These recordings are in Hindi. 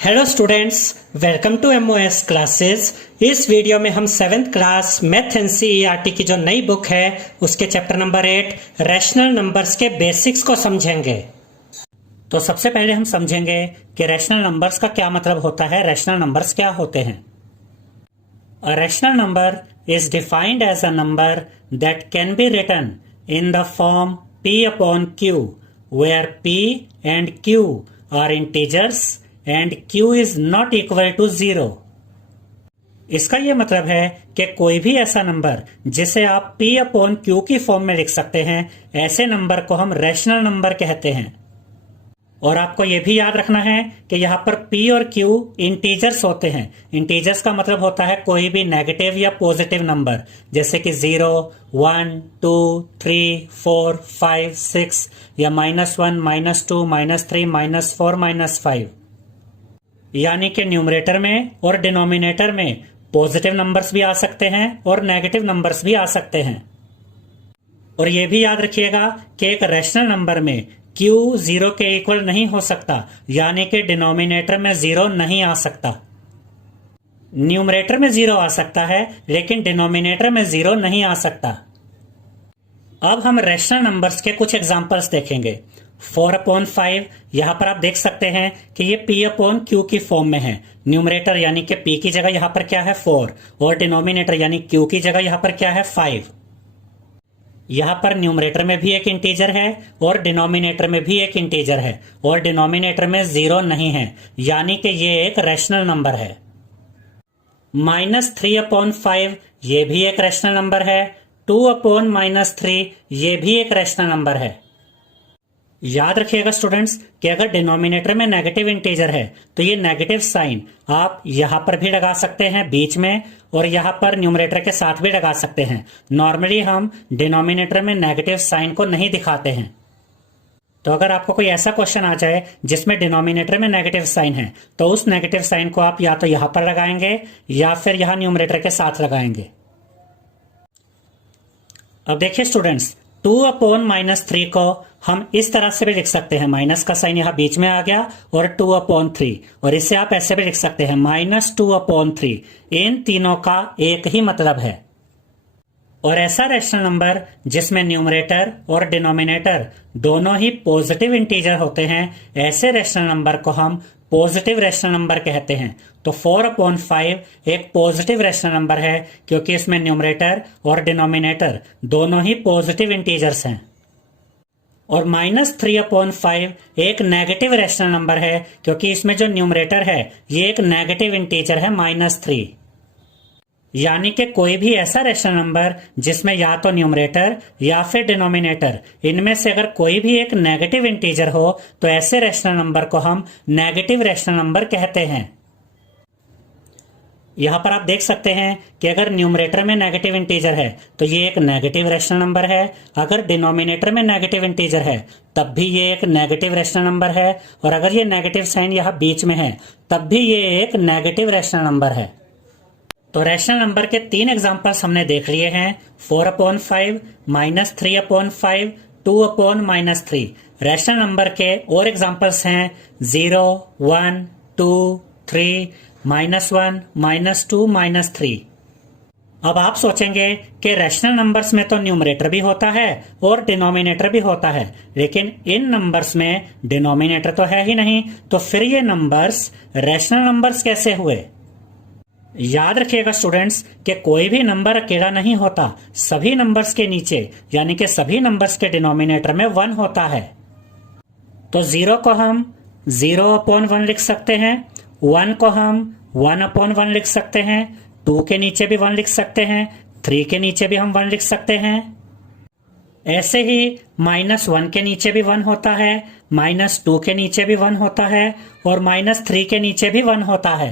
Hello students, welcome to MOS classes. इस वीडियो में हम 7th क्लास मैथ एनसीईआरटी की जो नई बुक है उसके चैप्टर नंबर 8 रैशनल नंबर्स के बेसिक्स को समझेंगे। तो सबसे पहले हम समझेंगे कि रैशनल नंबर्स का क्या मतलब होता है, रैशनल नंबर्स क्या होते हैं। A rational number is defined as a number that can be written in the form p upon q where p and q are integers and q is not equal to 0। इसका यह मतलब है कि कोई भी ऐसा नंबर जिसे आप p अपॉन q की फॉर्म में लिख सकते हैं, ऐसे नंबर को हम रैशनल नंबर कहते हैं। और आपको यह भी याद रखना है कि यहाँ पर p और q इंटीजर्स होते हैं। इंटीजर्स का मतलब होता है कोई भी नेगेटिव या पॉजिटिव नंबर, जैसे कि 0, 1, 2, 3, 4, 5, 6 या -1, -2, -3, -4, -5। यानी कि न्यूमरेटर में और डिनोमिनेटर में पॉजिटिव नंबर्स भी आ सकते हैं और नेगेटिव नंबर्स भी आ सकते हैं। और यह भी याद रखिएगा कि एक रैशनल नंबर में q 0 के इक्वल नहीं हो सकता, यानी कि डिनोमिनेटर में 0 नहीं आ सकता। न्यूमरेटर में 0 आ सकता है लेकिन डिनोमिनेटर में 0 नहीं आ सकता। अब हम रैशनल नंबर्स के कुछ एग्जांपल्स देखेंगे। 4/5 यहां पर आप देख सकते हैं कि ये p अपॉन q की फॉर्म में है। न्यूमरेटर यानी कि p की जगह यहां पर क्या है 4 और डिनोमिनेटर यानी q की जगह यहां पर क्या है 5। यहां पर न्यूमरेटर में भी एक इंटीजर है और डिनोमिनेटर में भी एक इंटीजर है और डिनोमिनेटर में 0 नहीं है, यानी कि ये एक रैशनल नंबर है। -3/5 ये भी एक रैशनल नंबर है। 2/-3 ये भी एक रैशनल नंबर है। याद रखिएगा स्टूडेंट्स कि अगर डिनोमिनेटर में नेगेटिव इंटीजर है तो ये नेगेटिव साइन आप यहां पर भी लगा सकते हैं बीच में, और यहां पर न्यूमरेटर के साथ भी लगा सकते हैं। नॉर्मली हम डिनोमिनेटर में नेगेटिव साइन को नहीं दिखाते हैं। तो अगर आपको कोई ऐसा क्वेश्चन आ जाए जिसमें डिनोमिनेटर में नेगेटिव साइन है तो उस नेगेटिव साइन को आप या तो यहां पर लगाएंगे या फिर यहां न्यूमरेटर के साथ लगाएंगे। अब देखिए स्टूडेंट्स, 2/-3 को हम इस तरह से भी लिख सकते हैं, माइनस का साइन यहां बीच में आ गया और 2/3, और इसे आप ऐसे भी लिख सकते हैं -2/3। इन तीनों का एक ही मतलब है। और ऐसा रैशनल नंबर जिसमें न्यूमरेटर और डिनोमिनेटर दोनों ही पॉजिटिव इंटीजर होते हैं, ऐसे रैशनल नंबर को हम पॉजिटिव रैशनल नंबर कहते हैं। तो 4/5 एक पॉजिटिव रैशनल नंबर है क्योंकि इसमें न्यूमरेटर और डिनोमिनेटर दोनों ही पॉजिटिव इंटीजर्स हैं। और -3/5 एक नेगेटिव रैशनल नंबर है क्योंकि इसमें जो न्यूमरेटर है ये एक नेगेटिव इंटीजर है -3। यानी कि कोई भी ऐसा रैशनल नंबर जिसमें या तो न्यूमरेटर या फिर डिनोमिनेटर इनमें से अगर कोई भी एक नेगेटिव इंटीजर हो तो ऐसे रैशनल नंबर को हम नेगेटिव रैशनल नंबर कहते हैं। यहां पर आप देख सकते हैं कि अगर न्यूमरेटर में नेगेटिव इंटीजर है तो ये एक नेगेटिव रैशनल नंबर है। अगर डिनोमिनेटर में नेगेटिव इंटीजर है तब भी ये एक नेगेटिव रैशनल नंबर है, और अगर ये नेगेटिव साइन यहां बीच में है तब भी ये एक नेगेटिव रैशनल नंबर है। तो रैशनल नंबर के 3 एग्जांपल्स हमने देख लिए हैं, 4/5, -3/5, 2/-3। रैशनल नंबर के और एग्जांपल्स हैं 0, 1, 2, 3, -1, -2, -3। अब आप सोचेंगे कि रैशनल नंबर्स में तो न्यूमरेटर भी होता है और डिनोमिनेटर भी होता है, लेकिन इन नंबर्स में डिनोमिनेटर तो है ही नहीं, तो फिर ये नंबर्स रैशनल नंबर्स कैसे हुए? याद रखिएगा स्टूडेंट्स कि कोई भी नंबर अकेला नहीं होता। सभी नंबर्स के नीचे यानी कि सभी नंबर्स के डिनोमिनेटर में 1 होता है। तो 0 को हम 0/1 लिख सकते हैं, 1 को हम 1/1 लिख सकते हैं, 2 के नीचे भी 1 लिख सकते हैं, 3 के नीचे भी हम 1 लिख सकते हैं। ऐसे ही -1 के नीचे भी 1 होता है, -2 के नीचे भी 1 होता है और -3 के नीचे भी 1 होता है।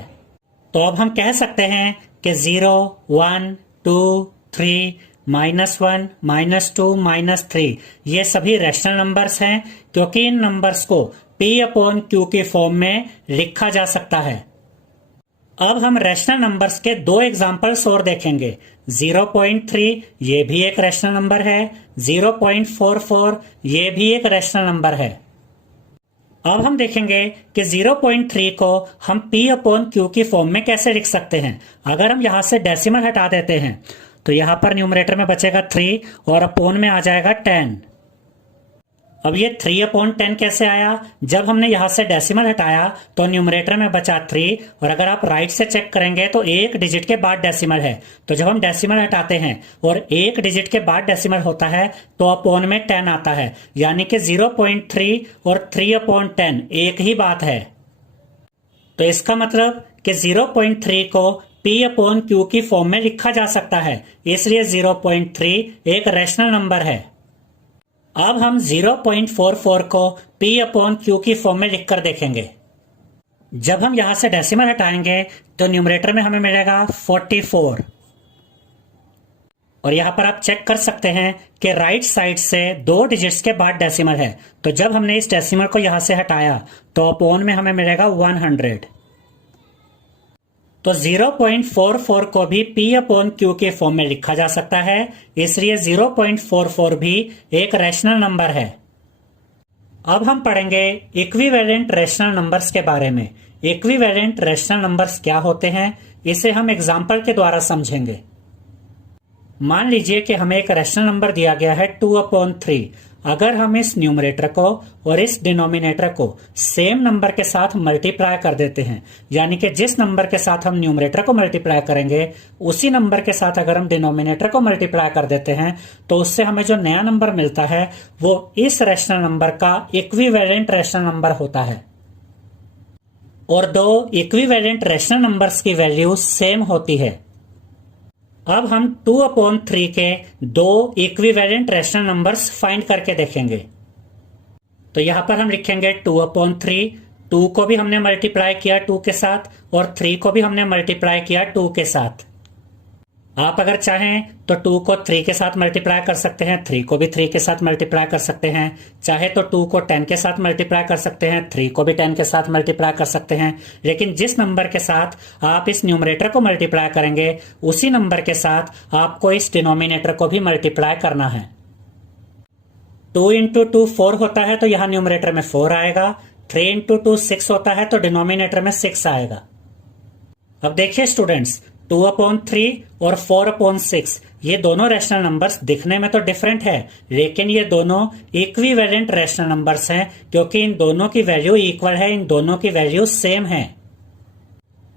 तो अब हम कह सकते हैं कि 0, 1, 2, 3, -1, -2, -3 ये सभी रैशनल नंबर्स हैं क्योंकि इन नंबर्स को p/q की फॉर्म में लिखा जा सकता है। अब हम रैशनल नंबर्स के 2 एग्जांपल्स और देखेंगे। 0.3 ये भी एक रैशनल नंबर है, 0.44 ये भी एक रैशनल नंबर है। अब हम देखेंगे कि 0.3 को हम P अपॉन Q की फॉर्म में कैसे लिख सकते हैं। अगर हम यहां से डेसिमल हटा देते हैं तो यहां पर न्यूमरेटर में बचेगा 3 और अपॉन में आ जाएगा 10। अब ये 3 अपॉन 10 कैसे आया? जब हमने यहां से डेसिमल हटाया तो न्यूमरेटर में बचा 3 और अगर आप राइट से चेक करेंगे तो एक डिजिट के बाद डेसिमल है। तो जब हम डेसिमल हटाते हैं और एक डिजिट के बाद डेसिमल होता है तो अपॉन में 10 आता है, यानी कि 0.3 और 3 अपॉन 10 एक ही बात है। तो इसका मतलब कि 0.3 को P अपॉन Q की फॉर्म में लिखा जा सकता है, इसलिए 0.3 एक रैशनल नंबर है। अब हम 0.44 को P अपॉन Q की फॉर्म में लिखकर देखेंगे। जब हम यहां से डेसिमल हटाएंगे तो न्यूमरेटर में हमें मिलेगा 44 और यहां पर आप चेक कर सकते हैं कि राइट साइड से 2 डिजिट्स के बाद डेसिमल है। तो जब हमने इस डेसिमल को यहां से हटाया तो अपॉन में हमें मिलेगा 100। तो 0.44 को भी P अपॉन Q के फॉर्म में लिखा जा सकता है, इसलिए 0.44 भी एक रैशनल नंबर है। अब हम पढ़ेंगे इक्विवेलेंट रैशनल नंबर्स के बारे में। इक्विवेलेंट रैशनल नंबर्स क्या होते हैं, इसे हम एग्जाम्पल के द्वारा समझेंगे। मान लीजिए कि हमें एक रैशनल नंबर दिया गया है 2/3। अगर हम इस न्यूमरेटर को और इस डिनोमिनेटर को सेम नंबर के साथ मल्टीप्लाई कर देते हैं, यानी कि जिस नंबर के साथ हम न्यूमरेटर को मल्टीप्लाई करेंगे उसी नंबर के साथ अगर हम डिनोमिनेटर को मल्टीप्लाई कर देते हैं तो उससे हमें जो नया नंबर मिलता है वो इस रैशनल नंबर का इक्विवेलेंट रैशनल नंबर होता है। और दो इक्विवेलेंट रैशनल नंबर्स की वैल्यू सेम होती है। अब हम 2/3 के 2 इक्विवेलेंट रैशनल नंबर्स फाइंड करके देखेंगे। तो यहां पर हम लिखेंगे 2/3। 2 को भी हमने मल्टीप्लाई किया 2 के साथ और 3 को भी हमने मल्टीप्लाई किया 2 के साथ। आप अगर चाहें तो 2 को 3 के साथ मल्टीप्लाई कर सकते हैं, 3 को भी 3 के साथ मल्टीप्लाई कर सकते हैं। चाहे तो 2 को 10 के साथ मल्टीप्लाई कर सकते हैं, 3 को भी 10 के साथ मल्टीप्लाई कर सकते हैं। लेकिन जिस नंबर के साथ आप इस न्यूमरेटर को मल्टीप्लाई करेंगे उसी नंबर के साथ आपको इस डिनोमिनेटर को भी मल्टीप्लाई करना है। 2 × 2 4 होता है तो यहां न्यूमरेटर में 4 आएगा। 3 × 2 6 होता है तो डिनोमिनेटर में 6 आएगा। अब देखिए स्टूडेंट्स, 2/3 और 4/6 ये दोनों रैशनल नंबर्स दिखने में तो डिफरेंट है, लेकिन ये दोनों इक्विवेलेंट रैशनल नंबर्स हैं क्योंकि इन दोनों की वैल्यू इक्वल है, इन दोनों की वैल्यू सेम है।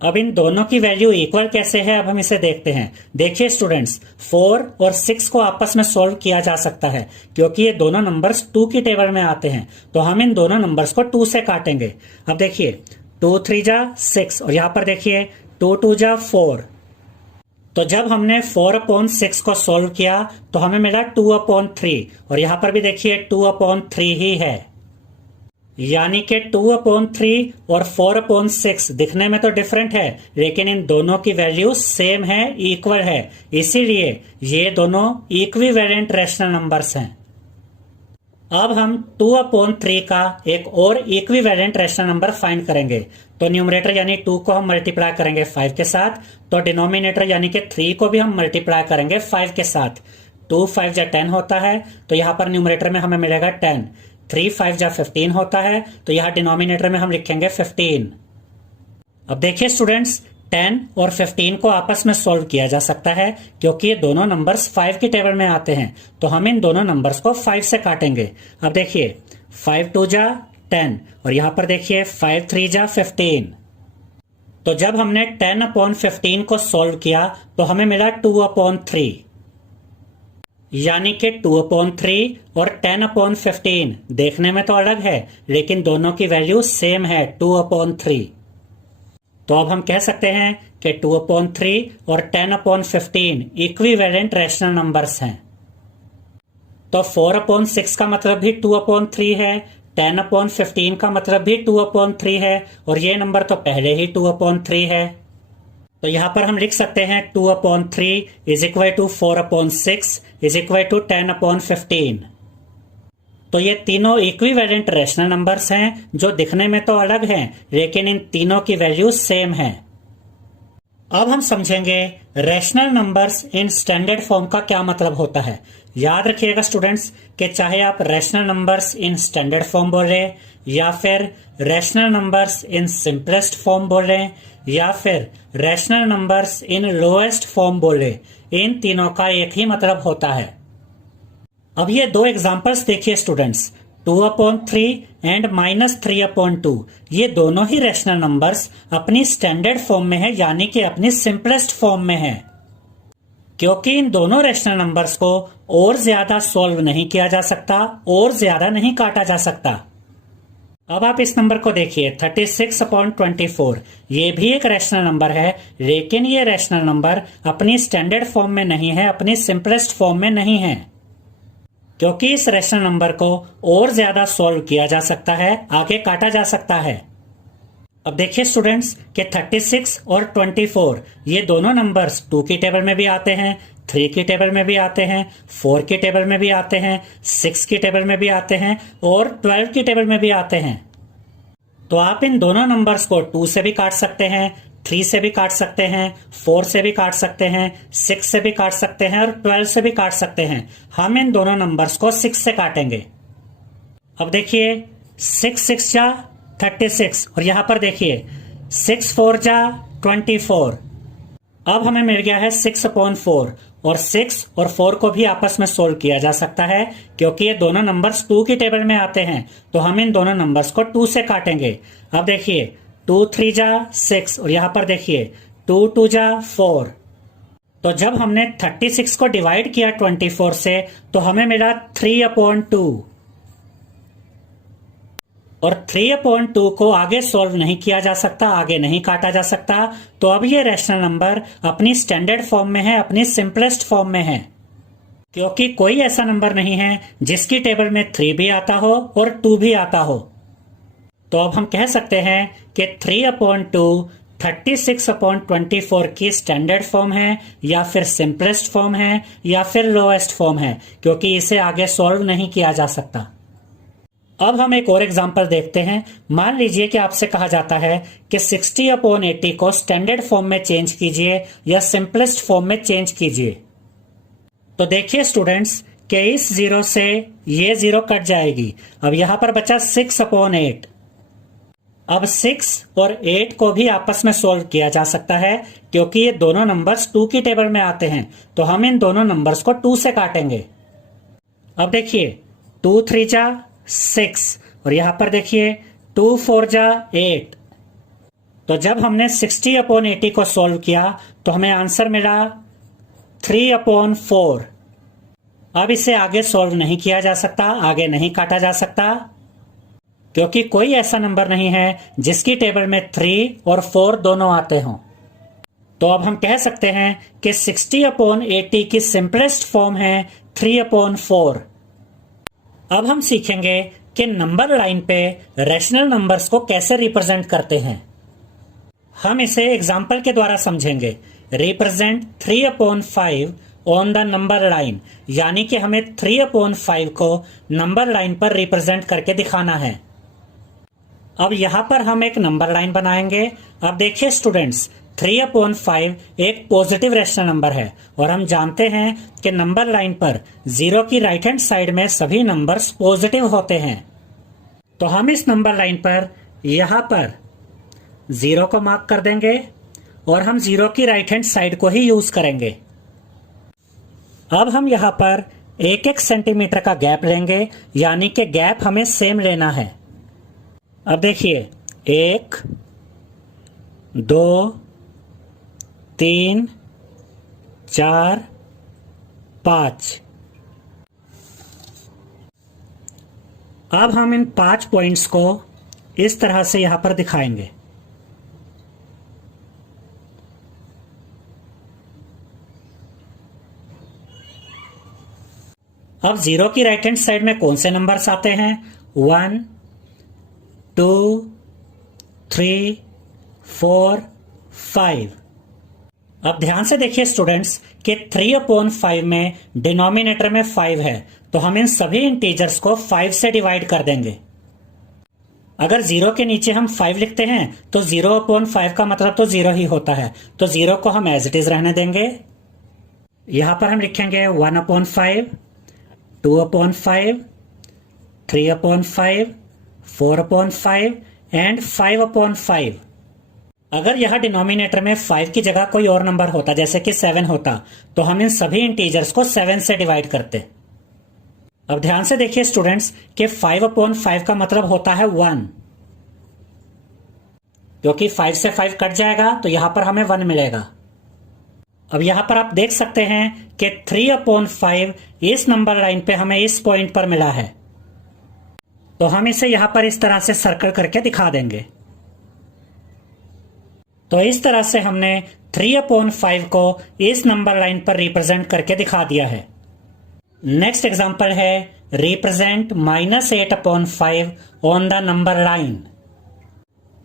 अब इन दोनों की वैल्यू इक्वल कैसे है, अब हम इसे देखते हैं। देखिए स्टूडेंट्स, 4 और 6 को आपस में सोल्व किया जा सकता है क्योंकि ये दोनों नंबर्स 2 की टेबल में आते हैं। तो हम इन दोनों नंबर्स को 2 से काटेंगे। अब देखिए 2 3 जा 6 और यहां पर देखिए 2 2 जा 4। तो जब हमने 4/6 को सोल्व किया तो हमें मिला 2/3 और यहां पर भी देखिए 2/3 ही है, यानी कि 2/3 और 4/6 दिखने में तो डिफरेंट है लेकिन इन दोनों की वैल्यू सेम है, इक्वल है, इसीलिए ये दोनों इक्विवेलेंट रैशनल नंबर्स हैं। अब हम 2/3 का एक और इक्विवेलेंट रैशनल नंबर फाइंड करेंगे। तो न्यूमरेटर यानी 2 को हम मल्टीप्लाई करेंगे 5 के साथ, तो डिनोमिनेटर यानी कि 3 को भी हम मल्टीप्लाई करेंगे 5 के साथ। 2 5 जा 10 होता है तो यहां पर न्यूमरेटर में हमें मिलेगा 10। 3 5 जा 15 होता है तो यहां डिनोमिनेटर में हम लिखेंगे 15। अब देखिए स्टूडेंट्स, 10 और 15 को आपस में सोल्व किया जा सकता है क्योंकि ये दोनों नंबर्स 5 की टेबल में आते हैं। तो हम इन दोनों नंबर्स को 5 से काटेंगे। अब देखिए 5 2 जा 10 और यहां पर देखिए 5 3 जा 15। तो जब हमने 10/15 को सोल्व किया तो हमें मिला 2/3, यानी कि 2/3 और 10/15 देखने में तो अलग है लेकिन दोनों की वैल्यू सेम है, 2/3। तो अब हम कह सकते हैं कि 2/3 और 10/15 इक्विवेलेंट रैशनल नंबर्स हैं। तो 4/6 का मतलब भी 2/3 है, 10/15 का मतलब भी 2/3 है और ये नंबर तो पहले ही 2/3 है। तो यहां पर हम लिख सकते हैं 2/3 = 4/6 = 10/15। तो ये तीनों इक्विवेलेंट रैशनल नंबर्स हैं जो दिखने में तो अलग हैं लेकिन इन तीनों की वैल्यू सेम है। अब हम समझेंगे rational numbers in standard form का क्या मतलब होता है। याद रखिएगा स्टूडेंट्स कि चाहे आप rational numbers in standard form बोल रहे हैं या फिर rational numbers in simplest form बोल रहे हैं या फिर rational numbers in lowest form बोल रहे हैं, इन तीनों का एक ही मतलब होता है। अब ये दो एग्जांपल्स देखिए स्टूडेंट्स, 2/3 एंड -3/2, ये दोनों ही रैशनल नंबर्स अपनी स्टैंडर्ड फॉर्म में है, यानी कि अपनी सिंपलेस्ट फॉर्म में है। क्योंकि इन दोनों रैशनल नंबर्स को और ज्यादा सॉल्व नहीं किया जा सकता और ज्यादा नहीं काटा जा सकता। अब आप इस नंबर को देखिए 36/24, ये भी एक रैशनल नंबर है, लेकिन ये रैशनल नंबर अपनी स्टैंडर्ड फॉर्म में नहीं है, अपनी सिंपलेस्ट फॉर्म में नहीं है। क्योंकि इस रैशनल नंबर को और ज्यादा सॉल्व किया जा सकता है, आगे काटा जा सकता है। अब देखिए स्टूडेंट्स कि 36 और 24 ये दोनों नंबर्स 2 की टेबल में भी आते हैं, 3 की टेबल में भी आते हैं, 4 की टेबल में भी आते हैं, 6 की टेबल में भी आते हैं और 12 की टेबल में भी आते हैं। तो आप इन दोनों नंबर्स को 2 से भी काट सकते हैं, 3 से भी काट सकते हैं, 4 से भी काट सकते हैं, 6 से भी काट सकते हैं और 12 से भी काट सकते हैं। हम इन दोनों नंबर्स को 6 से काटेंगे। अब देखिए 6 जा 36 और यहां पर देखिए 6 4 जा 24। अब हमें मिल गया है 6/4 और 6 और 4 को भी आपस में सोल्व किया जा सकता है क्योंकि ये दोनों नंबर्स 2 की टेबल में आते हैं। तो हम इन दोनों नंबर्स को 2 से काटेंगे। अब देखिए 2 3 जा 6 और यहां पर देखिए 2 2 जा 4। तो जब हमने 36 को डिवाइड किया 24 से तो हमें मिला 3/2 और 3/2 को आगे सॉल्व नहीं किया जा सकता, आगे नहीं काटा जा सकता। तो अब ये रैशनल नंबर अपनी स्टैंडर्ड फॉर्म में है, अपनी सिंपलेस्ट फॉर्म में है, क्योंकि कोई ऐसा नंबर नहीं है जिसकी टेबल में 3 भी आता हो और 2 भी आता हो। तो अब हम कह सकते हैं कि 3/2 36/24 की स्टैंडर्ड फॉर्म है या फिर सिंपलेस्ट फॉर्म है या फिर लोएस्ट फॉर्म है, क्योंकि इसे आगे सॉल्व नहीं किया जा सकता। अब हम एक और एग्जांपल देखते हैं। मान लीजिए कि आपसे कहा जाता है कि 60/80 को स्टैंडर्ड फॉर्म में चेंज कीजिए या सिंपलेस्ट फॉर्म में चेंज कीजिए। तो देखिए स्टूडेंट्स कि इस 0 से ये 0 कट जाएगी। अब यहां पर बचा 6/8। अब 6 और 8 को भी आपस में सोल्व किया जा सकता है क्योंकि ये दोनों नंबर्स 2 की टेबल में आते हैं। तो हम इन दोनों नंबर्स को 2 से काटेंगे। अब देखिए 2 3 जा 6 और यहां पर देखिए 2 4 जा 8। तो जब हमने 60/80 को सॉल्व किया तो हमें आंसर मिला 3/4। अब इसे आगे सॉल्व नहीं किया जा सकता, आगे नहीं काटा जा सकता, क्योंकि कोई ऐसा नंबर नहीं है जिसकी टेबल में 3 और 4 दोनों आते हों। तो अब हम कह सकते हैं कि 60/80 की सिंपलेस्ट फॉर्म है 3/4। अब हम सीखेंगे कि नंबर लाइन पे रैशनल नंबर्स को कैसे रिप्रेजेंट करते हैं। हम इसे एग्जाम्पल के द्वारा समझेंगे। Represent 3/5 on the number line, यानी कि हमें 3/5 को नंबर लाइन पर रिप्रेजेंट करके दिखाना है। अब यहां पर हम एक नंबर लाइन बनाएंगे। अब देखिए स्टूडेंट्स 3/5 एक पॉजिटिव रैशनल नंबर है और हम जानते हैं कि नंबर लाइन पर 0 की राइट हैंड साइड में सभी नंबर्स पॉजिटिव होते हैं। तो हम इस नंबर लाइन पर यहां पर 0 को मार्क कर देंगे और हम 0 की राइट हैंड साइड को ही यूज करेंगे। अब हम यहां पर 1-1 सेंटीमीटर का गैप लेंगे, यानी कि गैप हमें सेम लेना है। अब देखिए 1 2 3 4 5। अब हम इन 5 पॉइंट्स को इस तरह से यहां पर दिखाएंगे। अब 0 की राइट हैंड साइड में कौन से नंबर्स आते हैं? 1 2 3 4 5। अब ध्यान से देखिए स्टूडेंट्स कि 3/5 में डिनोमिनेटर में 5 है, तो हम इन सभी इंटीजर्स को 5 से डिवाइड कर देंगे। अगर 0 के नीचे हम 5 लिखते हैं तो 0/5 का मतलब तो 0 ही होता है, तो 0 को हम एज इट इज रहने देंगे। यहां पर हम लिखेंगे 1/5 2/5, 3/5, 4/5 एंड 5/5। अगर यह डिनोमिनेटर में 5 की जगह कोई और नंबर होता, जैसे कि 7 होता, तो हम इन सभी इंटीजर्स को 7 से डिवाइड करते। अब ध्यान से देखिए स्टूडेंट्स कि 5/5 का मतलब होता है 1, क्योंकि 5 से 5 कट जाएगा तो यहां पर हमें 1 मिलेगा। अब यहां पर आप देख सकते हैं कि 3/5 इस नंबर लाइन पे हमें इस पॉइंट पर मिला है, तो हम इसे यहां पर इस तरह से सर्कल करके दिखा देंगे। तो इस तरह से हमने 3/5 को इस नंबर लाइन पर रिप्रेजेंट करके दिखा दिया है। नेक्स्ट एग्जांपल है represent -8/5 on the number line,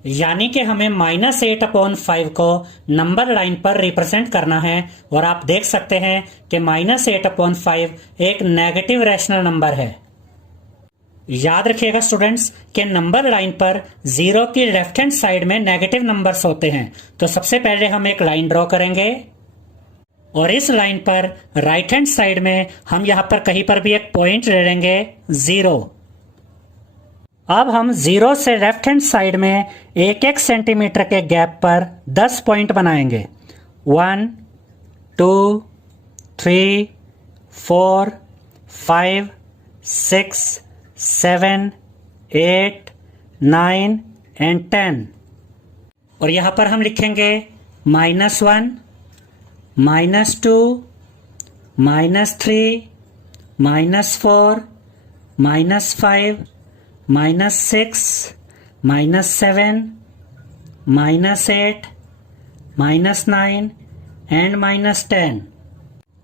यानी कि हमें -8/5 को नंबर लाइन पर रिप्रेजेंट करना है। और आप देख सकते हैं कि -8/5 एक नेगेटिव रैशनल नंबर है। याद रखिएगा स्टूडेंट्स कि नंबर लाइन पर 0 की लेफ्ट हैंड साइड में नेगेटिव नंबर्स होते हैं। तो सबसे पहले हम एक लाइन ड्रॉ करेंगे और इस लाइन पर राइट हैंड साइड में हम यहां पर कहीं पर भी एक पॉइंट ले लेंगे 0। अब हम 0 से लेफ्ट हैंड साइड में 1-1 सेंटीमीटर के गैप पर 10 पॉइंट बनाएंगे। 1, 2, 3, 4, 5, 6, 7, 8, 9 एंड 10। और यहां पर हम लिखेंगे -1, -2, -3, -4, -5, -6, -7, -8, -9 एंड -10।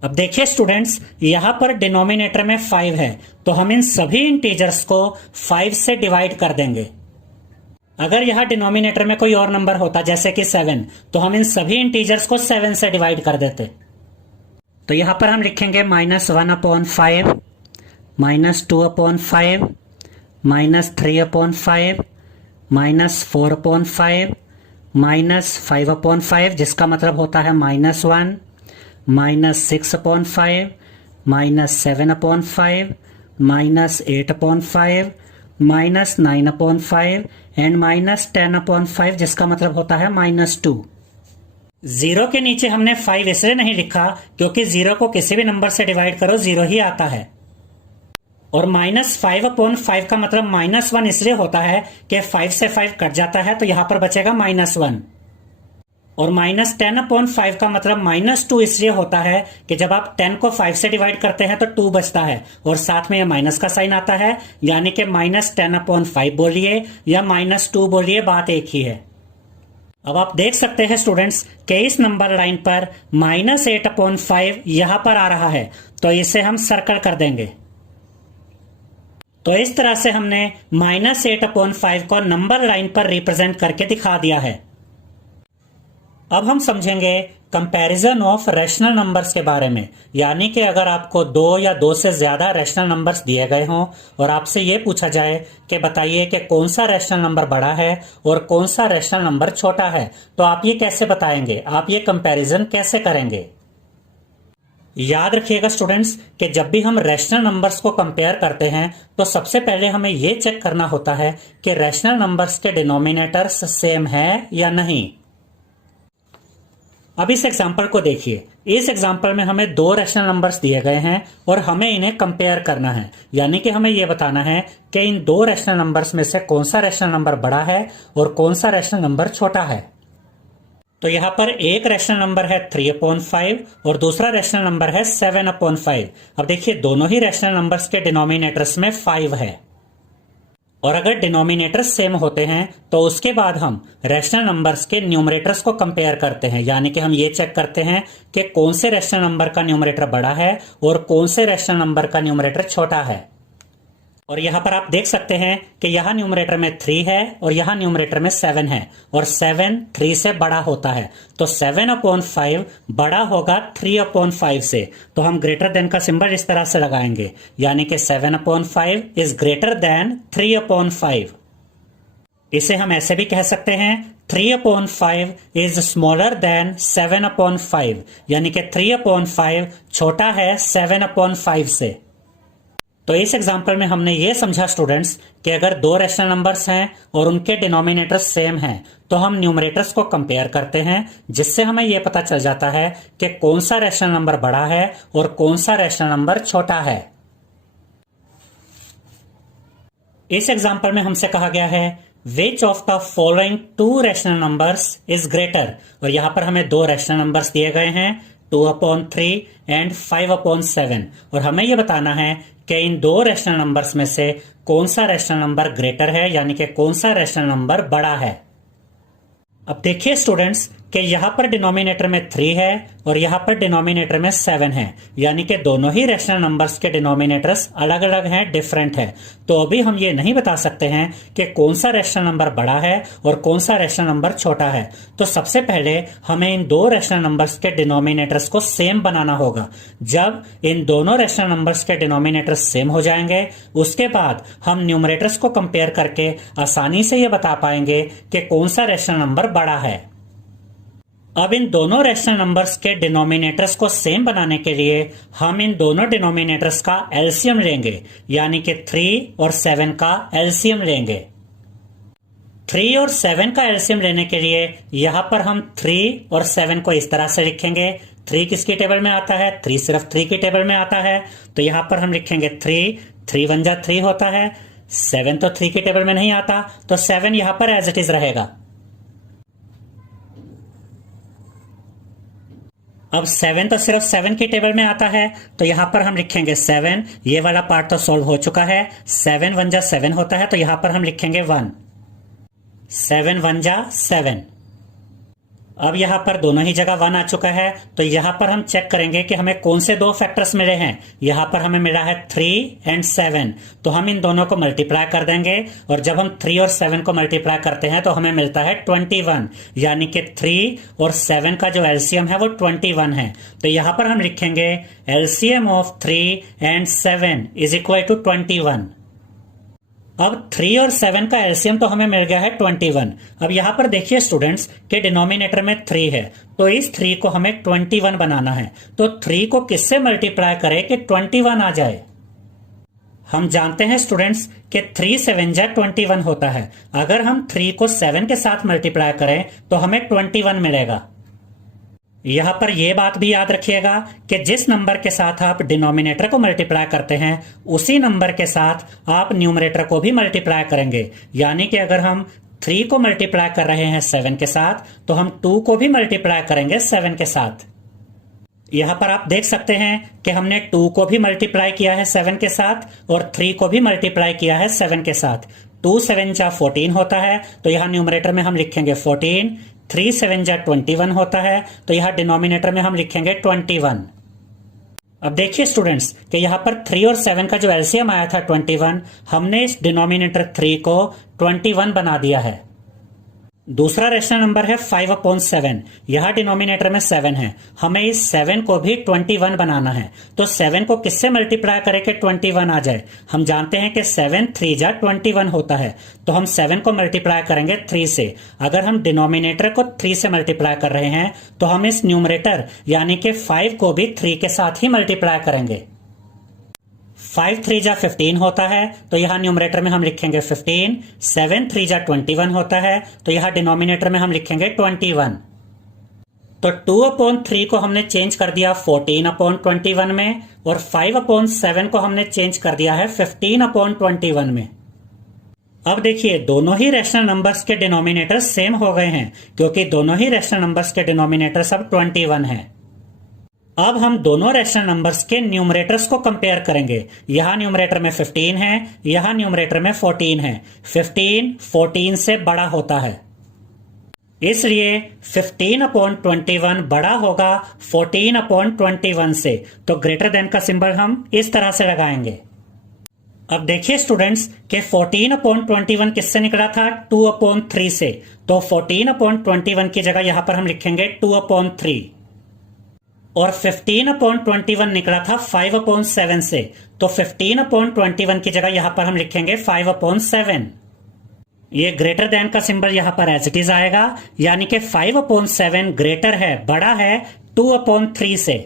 अब देखिए स्टूडेंट्स, यहां पर डिनोमिनेटर में 5 है, तो हम इन सभी इंटीजर्स को 5 से डिवाइड कर देंगे। अगर यहां डिनोमिनेटर में कोई और नंबर होता, जैसे कि 7, तो हम इन सभी इंटीजर्स को 7 से डिवाइड कर देते। तो यहां पर हम लिखेंगे -1/5, -2/5, -3/5, -4/5, -5/5, जिसका मतलब होता है -1, -6/5, -7/5, -8/5, -9/5 एंड -10/5, जिसका मतलब होता है -2। 0 के नीचे हमने 5 इसलिए नहीं लिखा क्योंकि 0 को किसी भी नंबर से डिवाइड करो 0 ही आता है। और -5/5 का मतलब -1 इसलिए होता है कि 5 से 5 कट जाता है, तो यहां पर बचेगा -1। और -10/5 का मतलब -2 इसलिए होता है कि जब आप 10 को 5 से डिवाइड करते हैं तो 2 बचता है और साथ में ये माइनस का साइन आता है, यानी कि -10/5 बोलिए या -2 बोलिए, बात एक ही है। अब आप देख सकते हैं स्टूडेंट्स कि इस नंबर लाइन पर -8/5 यहां पर आ रहा है, तो इसे हम सर्कल कर देंगे। तो इस तरह से हमने -8/5 को नंबर लाइन पर रिप्रेजेंट करके दिखा दिया है। अब हम समझेंगे कंपैरिजन ऑफ रैशनल नंबर्स के बारे में, यानी कि अगर आपको 2 या 2 से ज्यादा रैशनल नंबर्स दिए गए हों और आपसे ये पूछा जाए कि बताइए कि कौन सा रैशनल नंबर बड़ा है और कौन सा रैशनल नंबर छोटा है, तो आप ये कैसे बताएंगे, आप ये कंपैरिजन कैसे करेंगे। याद रखिएगा स्टूडेंट्स कि जब भी हम रैशनल नंबर्स को कंपेयर करते हैं तो सबसे पहले हमें यह चेक करना होता है कि रैशनल नंबर्स के डिनोमिनेटर्स सेम है या नहीं। अब इस एग्जाम्पल को देखिए। इस एग्जाम्पल में हमें 2 रैशनल नंबर्स दिए गए हैं और हमें इन्हें कंपेयर करना है, यानी कि हमें यह बताना है कि इन 2 रैशनल नंबर्स में से कौन सा रैशनल नंबर बड़ा है और कौन सा रैशनल नंबर छोटा है। तो यहां पर एक रैशनल नंबर है 3/5 और दूसरा रैशनल नंबर है 7/5। अब देखिए दोनों ही रैशनल नंबर्स के डिनोमिनेटर्स में 5 है और अगर डिनोमिनेटर्स सेम होते हैं तो उसके बाद हम रैशनल नंबर्स के न्यूमरेटर्स को कंपेयर करते हैं, यानी कि हम ये चेक करते हैं कि कौन से रैशनल नंबर का न्यूमरेटर बड़ा है और कौन से रैशनल नंबर का न्यूमरेटर छोटा है। और यहां पर आप देख सकते हैं कि यहां न्यूमरेटर में 3 है और यहां न्यूमरेटर में 7 है और 7 3 से बड़ा होता है, तो 7/5 बड़ा होगा 3/5 से। तो हम ग्रेटर देन का सिंबल इस तरह से लगाएंगे, यानी कि 7/5 इज ग्रेटर देन 3/5। इसे हम ऐसे भी कह सकते हैं 3/5 इज स्मॉलर देन 7/5, यानी कि 3/5 छोटा है 7/5 से। तो इस एग्जाम्पल में हमने ये समझा स्टूडेंट्स कि अगर दो रैशनल नंबर्स हैं और उनके डिनोमिनेटर्स सेम हैं तो हम न्यूमरेटर्स को कंपेयर करते हैं, जिससे हमें यह पता चल जाता है कि कौन सा रैशनल नंबर बड़ा है और कौन सा रैशनल नंबर छोटा है। इस एग्जाम्पल में हमसे कहा गया है which of the following to rational numbers is greater, और यहां पर हमें दो रैशनल नंबर्स दिए गए हैं 2/3 एंड 5/7, और हमें यह बताना है कि इन दो रैशनल नंबर्स में से कौन सा रैशनल नंबर ग्रेटर है, यानी कि कौन सा रैशनल नंबर बड़ा है। अब देखिए स्टूडेंट्स कि यहां पर डिनोमिनेटर में 3 है और यहां पर डिनोमिनेटर में 7 है, यानी कि दोनों ही रैशनल नंबर्स के डिनोमिनेटर्स अलग अलग हैं, डिफरेंट है। तो अभी हम ये नहीं बता सकते हैं कि कौन सा रैशनल नंबर बड़ा है और कौन सा रैशनल नंबर छोटा है। तो सबसे पहले हमें इन दो रैशनल नंबर्स के डिनोमिनेटर्स को सेम बनाना होगा। जब इन दोनों रैशनल नंबर्स के डिनोमिनेटर्स सेम हो जाएंगे, उसके बाद हम न्यूमरेटर्स को कंपेयर करके आसानी से यह बता पाएंगे कि कौन सा रैशनल नंबर बड़ा है। अब इन दोनों रैशनल नंबर्स के डिनोमिनेटर्स को सेम बनाने के लिए हम इन दोनों डिनोमिनेटर्स का एलसीएम लेंगे, यानी कि 3 और 7 का एलसीएम लेंगे। 3 और 7 का एलसीएम लेने के लिए यहां पर हम 3 और 7 को इस तरह से लिखेंगे। 3 किसकी टेबल में आता है? 3 सिर्फ 3 की टेबल में आता है, तो यहां पर हम लिखेंगे 3 1 जा 3 होता है। 7 तो 3 की टेबल में नहीं आता, तो 7 यहां पर एज इट इज रहेगा। अब 7 तो सिर्फ 7 की टेबल में आता है, तो यहां पर हम लिखेंगे 7। ये वाला पार्ट तो सॉल्व हो चुका है। 7 1 जा 7 होता है, तो यहां पर हम लिखेंगे 1। 7 1 जा 7। अब यहां पर दोनों ही जगह 1 आ चुका है, तो यहां पर हम चेक करेंगे कि हमें कौन से दो फैक्टर्स मिले हैं। यहां पर हमें मिला है 3 एंड 7, तो हम इन दोनों को मल्टीप्लाई कर देंगे, और जब हम 3 और 7 को मल्टीप्लाई करते हैं तो हमें मिलता है 21, यानी कि 3 और 7 का जो एलसीएम है वो 21 है। तो यहां पर हम लिखेंगे LCM of 3 and 7 is equal to 21। अब 3 और 7 का एलसीएम तो हमें मिल गया है 21। अब यहां पर देखिए स्टूडेंट्स के डिनोमिनेटर में 3 है, तो इस 3 को हमें 21 बनाना है। तो 3 को किससे मल्टीप्लाई करें कि 21 आ जाए? हम जानते हैं स्टूडेंट्स कि 3 7 जा 21 होता है। अगर हम 3 को 7 के साथ मल्टीप्लाई करें तो हमें 21 मिलेगा। यहां पर यह बात भी याद रखिएगा कि जिस नंबर के साथ आप डिनोमिनेटर को मल्टीप्लाई करते हैं उसी नंबर के साथ आप न्यूमरेटर को भी मल्टीप्लाई करेंगे। यानी कि अगर हम 3 को मल्टीप्लाई कर रहे हैं 7 के साथ, तो हम 2 को भी मल्टीप्लाई करेंगे 7 के साथ। यहां पर आप देख सकते हैं कि हमने 2 को भी मल्टीप्लाई किया है 7 के साथ और 3 को भी मल्टीप्लाई किया है 7 के साथ। 2 7 जा 14 होता है, तो यहां न्यूमरेटर में हम लिखेंगे 14। 3 7 जा 21 होता है, तो यहां डिनोमिनेटर में हम लिखेंगे 21। अब देखिए स्टूडेंट्स कि यहां पर 3 और 7 का जो एलसीएम आया था 21, हमने इस डिनोमिनेटर 3 को 21 बना दिया है। दूसरा रैशनल नंबर है 5/7। यहां डिनोमिनेटर में 7 है, हमें इस 7 को भी 21 बनाना है। तो 7 को किससे मल्टीप्लाई करें कि 21 आ जाए? हम जानते हैं कि 7 3 जा 21 होता है, तो हम 7 को मल्टीप्लाई करेंगे 3 से। अगर हम डिनोमिनेटर को 3 से मल्टीप्लाई कर रहे हैं तो हम इस न्यूमरेटर यानी कि 5 को भी 3 के साथ ही मल्टीप्लाई करेंगे। 5 3 जा 15 होता है, तो यहां न्यूमरेटर में हम लिखेंगे 15। 7 3 जा 21 होता है, तो यहां डिनोमिनेटर में हम लिखेंगे 21। तो 2/3 को हमने चेंज कर दिया 14/21 में, और 5/7 को हमने चेंज कर दिया है 15/21 में। अब देखिए दोनों ही रैशनल नंबर्स के डिनोमिनेटर सेम हो गए हैं, क्योंकि दोनों ही रैशनल नंबर्स के डिनोमिनेटर अब 21 है। अब हम दोनों रैशनल नंबर्स के न्यूमरेटर्स को कंपेयर करेंगे। यहां न्यूमरेटर में 15 है, यहां न्यूमरेटर में 14 है। 15 14 से बड़ा होता है, इसलिए 15/21 बड़ा होगा 14/21 से। तो ग्रेटर देन का सिंबल हम इस तरह से लगाएंगे। अब देखिए स्टूडेंट्स कि 14/21 किससे निकला था? 2/3 से। तो 14/21 की जगह यहां पर हम लिखेंगे 2/3, और 15/21 निकला था 5/7 से। तो 15/21 की जगह यहां पर हम लिखेंगे 5/7। ये ग्रेटर देन का सिंबल यहां पर एज इट इज आएगा, यानी कि 5/7 ग्रेटर है, बड़ा है 2/3 से।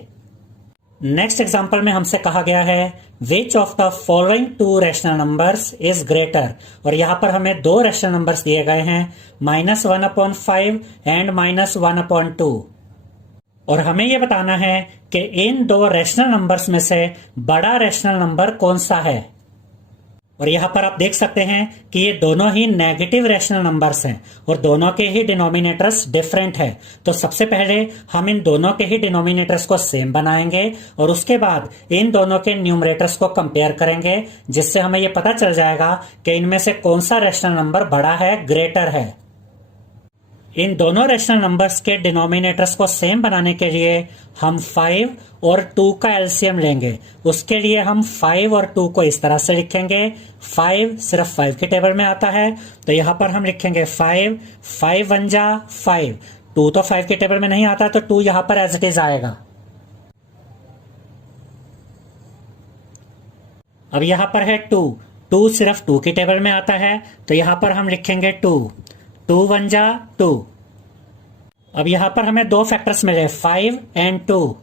नेक्स्ट एग्जांपल में हमसे कहा गया है which of the following to rational numbers is greater. और यहाँ पर हमें दो रैशनल नंबर्स दिए गए हैं, -1/5 एंड -1/2। और हमें यह बताना है कि इन दो रैशनल नंबर्स में से बड़ा रैशनल नंबर कौन सा है। और यहां पर आप देख सकते हैं कि ये दोनों ही नेगेटिव रैशनल नंबर्स हैं और दोनों के ही डिनोमिनेटर्स डिफरेंट है। तो सबसे पहले हम इन दोनों के ही डिनोमिनेटर्स को सेम बनाएंगे और उसके बाद इन दोनों के न्यूमरेटर्स को कंपेयर करेंगे, जिससे हमें ये पता चल जाएगा कि इनमें से कौन सा रैशनल नंबर बड़ा है, ग्रेटर है। इन दोनों रैशनल नंबर्स के डिनोमिनेटर्स को सेम बनाने के लिए हम 5 और 2 का एलसीएम लेंगे। उसके लिए हम 5 और 2 को इस तरह से लिखेंगे। 5 सिर्फ 5 के टेबल में आता है, तो यहां पर हम लिखेंगे 5, 5 1 जा 5। 2 तो 5 के टेबल में नहीं आता, तो 2 यहां पर एज इट इज आएगा। अब यहां पर है 2 सिर्फ 2 के टेबल में आता है, तो यहां पर हम लिखेंगे 2 1 जा 2। अब यहां पर हमें दो फैक्टर्स मिले, 5 एंड 2।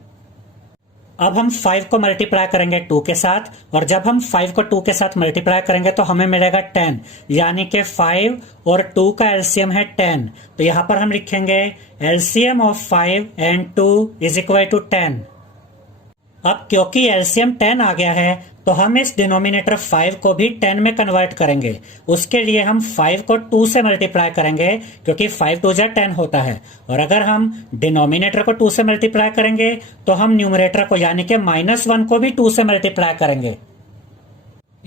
अब हम 5 को मल्टीप्लाई करेंगे 2 के साथ, और जब हम 5 को 2 के साथ मल्टीप्लाई करेंगे तो हमें मिलेगा 10, यानी कि 5 और 2 का एलसीएम है 10। तो यहां पर हम लिखेंगे LCM of 5 and 2 is equal to 10। अब क्योंकि एलसीएम 10 आ गया है, तो हम इस डिनोमिनेटर 5 को भी 10 में कन्वर्ट करेंगे। उसके लिए हम 5 को 2 से मल्टीप्लाई करेंगे, क्योंकि 5 2 जा 10 होता है। और अगर हम डिनोमिनेटर को 2 से मल्टीप्लाई करेंगे तो हम न्यूमरेटर को यानी कि -1 को भी 2 से मल्टीप्लाई करेंगे।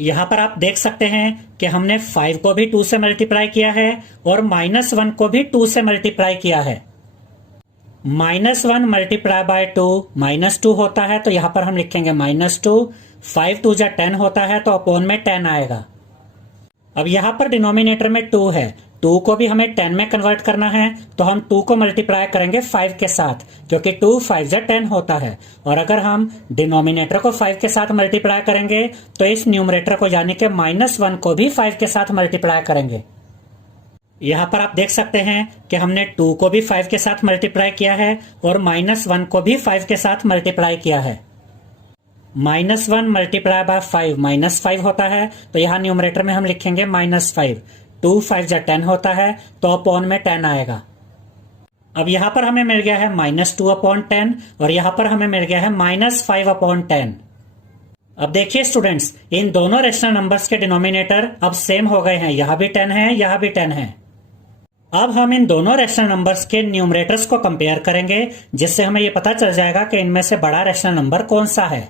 यहां पर आप देख सकते हैं कि हमने 5 को भी 2 से मल्टीप्लाई किया है और -1 को भी 2 से मल्टीप्लाई किया है। -1 मल्टीप्लाई बाय 2 -2 होता है, तो यहां पर हम लिखेंगे -2। 5 2 जा 10 होता है, तो अपॉन में 10 आएगा। अब यहां पर डिनोमिनेटर में 2 है, 2 को भी हमें 10 में कन्वर्ट करना है, तो हम 2 को मल्टीप्लाई करेंगे 5 के साथ, क्योंकि 2 5 जा 10 होता है। और अगर हम डिनोमिनेटर को 5 के साथ मल्टीप्लाई करेंगे तो इस न्यूमरेटर को यानी कि -1 को भी 5 के साथ मल्टीप्लाई करेंगे। यहां पर आप देख सकते हैं कि हमने 2 को भी 5 के साथ मल्टीप्लाई किया है और -1 को भी 5 के साथ मल्टीप्लाई किया है। -1 मल्टीप्लाई बाय 5 -5 होता है, तो यहां न्यूमरेटर में हम लिखेंगे -5। 2 5 जा 10 होता है, तो अपॉन में 10 आएगा। अब यहां पर हमें मिल गया है -2/10 और यहां पर हमें मिल गया है -5/10। अब देखिए स्टूडेंट्स, इन दोनों रैशनल नंबर्स के डिनोमिनेटर अब सेम हो गए हैं, यहां भी 10 है, यहां भी 10 है। अब हम इन दोनों रैशनल नंबर्स के न्यूमरेटर्स को कंपेयर करेंगे, जिससे हमें यह पता चल जाएगा कि इनमें से बड़ा रैशनल नंबर कौन सा है।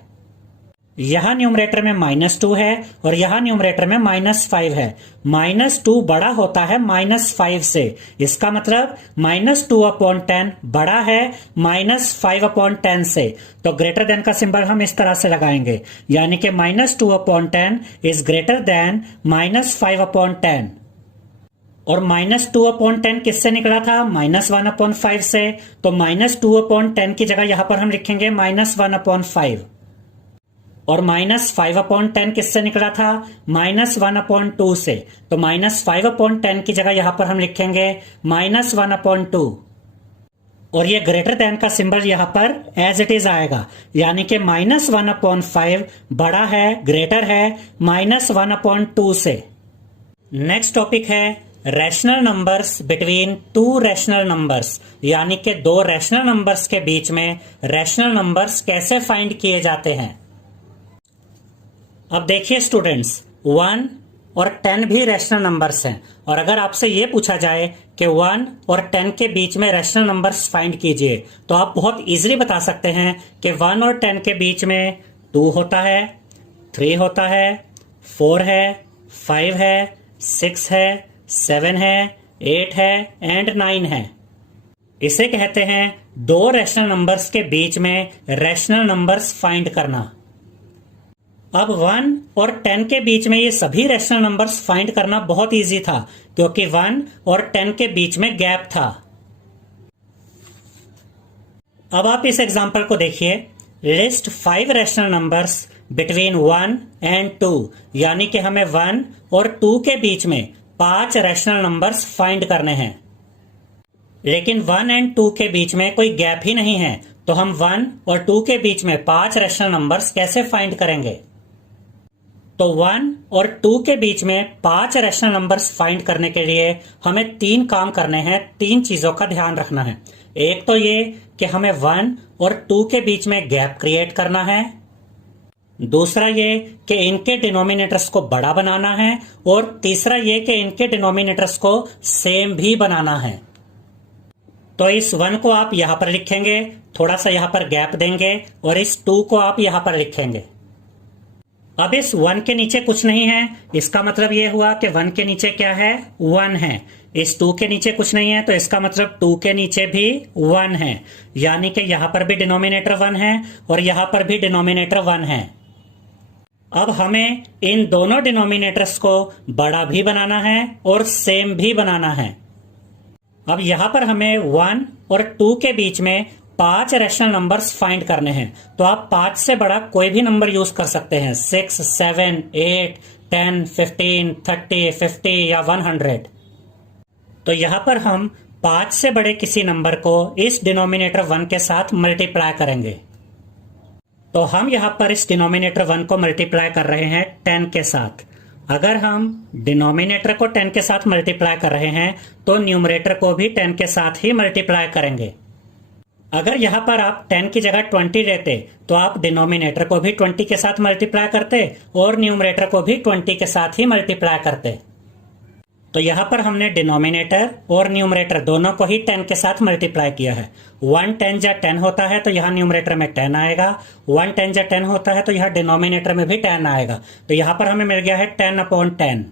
यहां न्यूमरेटर में -2 है और यहां न्यूमरेटर में -5 है। -2 बड़ा होता है -5 से, इसका मतलब -2/10 बड़ा है -5/10 से। तो ग्रेटर देन का सिंबल हम इस तरह से लगाएंगे, यानी कि -2/10 इज ग्रेटर देन -5/10। और -2/10 किससे निकला था? -1/5 से। तो -2/10 की जगह यहां पर हम लिखेंगे -1/5। और -5/10 किससे निकला था? -1/2 से। तो -5/10 की जगह यहां पर हम लिखेंगे -1/2। और ये ग्रेटर देन का सिंबल यहां पर एज इट इज आएगा, यानी कि -1/5 बड़ा है, ग्रेटर है -1/2 से। नेक्स्ट टॉपिक है rational numbers between two rational numbers, यानी कि दो रैशनल नंबर्स के बीच में रैशनल नंबर्स कैसे फाइंड किए जाते हैं। अब देखिए स्टूडेंट्स, 1 और 10 भी रैशनल नंबर्स हैं, और अगर आपसे ये पूछा जाए कि 1 और 10 के बीच में रैशनल नंबर्स फाइंड कीजिए, तो आप बहुत इजीली बता सकते हैं कि 1 और 10 के बीच में 2 होता है, 3 होता है, 4 है, 5 है, 6 है, 7 है, 8 है एंड 9 है। इसे कहते हैं दो रैशनल नंबर्स के बीच में रैशनल नंबर्स फाइंड करना। अब 1 और 10 के बीच में ये सभी रैशनल नंबर्स फाइंड करना बहुत इजी था, क्योंकि 1 और 10 के बीच में गैप था। अब आप इस एग्जांपल को देखिए, list 5 rational numbers between 1 and 2, यानी कि हमें 1 और 2 के बीच में 5 रैशनल नंबर्स फाइंड करने हैं। लेकिन 1 एंड 2 के बीच में कोई गैप ही नहीं है, तो हम 1 और 2 के बीच में 5 रैशनल नंबर्स कैसे फाइंड करेंगे। तो 1 और 2 के बीच में 5 रैशनल नंबर्स फाइंड करने के लिए हमें 3 काम करने हैं, 3 चीजों का ध्यान रखना है। एक तो ये कि हमें 1 और 2 के बीच में गैप क्रिएट करना है। दूसरा ये कि इनके डिनोमिनेटर्स को बड़ा बनाना है। और तीसरा ये कि इनके डिनोमिनेटर्स को सेम भी बनाना है। तो इस 1 को आप यहां पर लिखेंगे, थोड़ा सा यहां पर गैप देंगे और इस 2 को आप यहां पर लिखेंगे। अब इस 1 के नीचे कुछ नहीं है, इसका मतलब यह हुआ कि 1 के नीचे क्या है, 1 है। इस 2 के नीचे कुछ नहीं है तो इसका मतलब 2 के नीचे भी 1 है, यानी कि यहां पर भी डिनोमिनेटर 1 है और यहां पर भी डिनोमिनेटर 1 है। अब हमें इन दोनों डिनोमिनेटर्स को बड़ा भी बनाना है और सेम भी बनाना है। अब यहां पर हमें 1 और 2 के बीच में 5 रैशनल नंबर्स फाइंड करने हैं। तो आप 5 से बड़ा कोई भी नंबर यूज कर सकते हैं, 6, 7, 8, 10, 15, 30, 50 या 100। तो यहां पर हम 5 से बड़े किसी नंबर को इस डिनोमिनेटर 1 के साथ मल्टीप्लाई करेंगे। तो हम यहां पर इस डिनोमिनेटर 1 को मल्टीप्लाई कर रहे हैं 10 के साथ। अगर हम डिनोमिनेटर को 10 के साथ मल्टीप्लाई कर रहे हैं तो न्यूमरेटर को भी 10 के साथ ही मल्टीप्लाई करेंगे। अगर यहां पर आप 10 की जगह 20 लेते तो आप डिनोमिनेटर को भी 20 के साथ मल्टीप्लाई करते और न्यूमरेटर को भी 20 के साथ ही मल्टीप्लाई करते। तो यहां पर हमने डिनोमिनेटर और न्यूमरेटर दोनों को ही 10 के साथ मल्टीप्लाई किया है। 1 10 जा 10 होता है तो यहां न्यूमरेटर में 10 आएगा, 1 10 जा 10 होता है तो यहां डिनोमिनेटर में भी 10 आएगा। तो यहां पर हमें मिल गया है 10/10।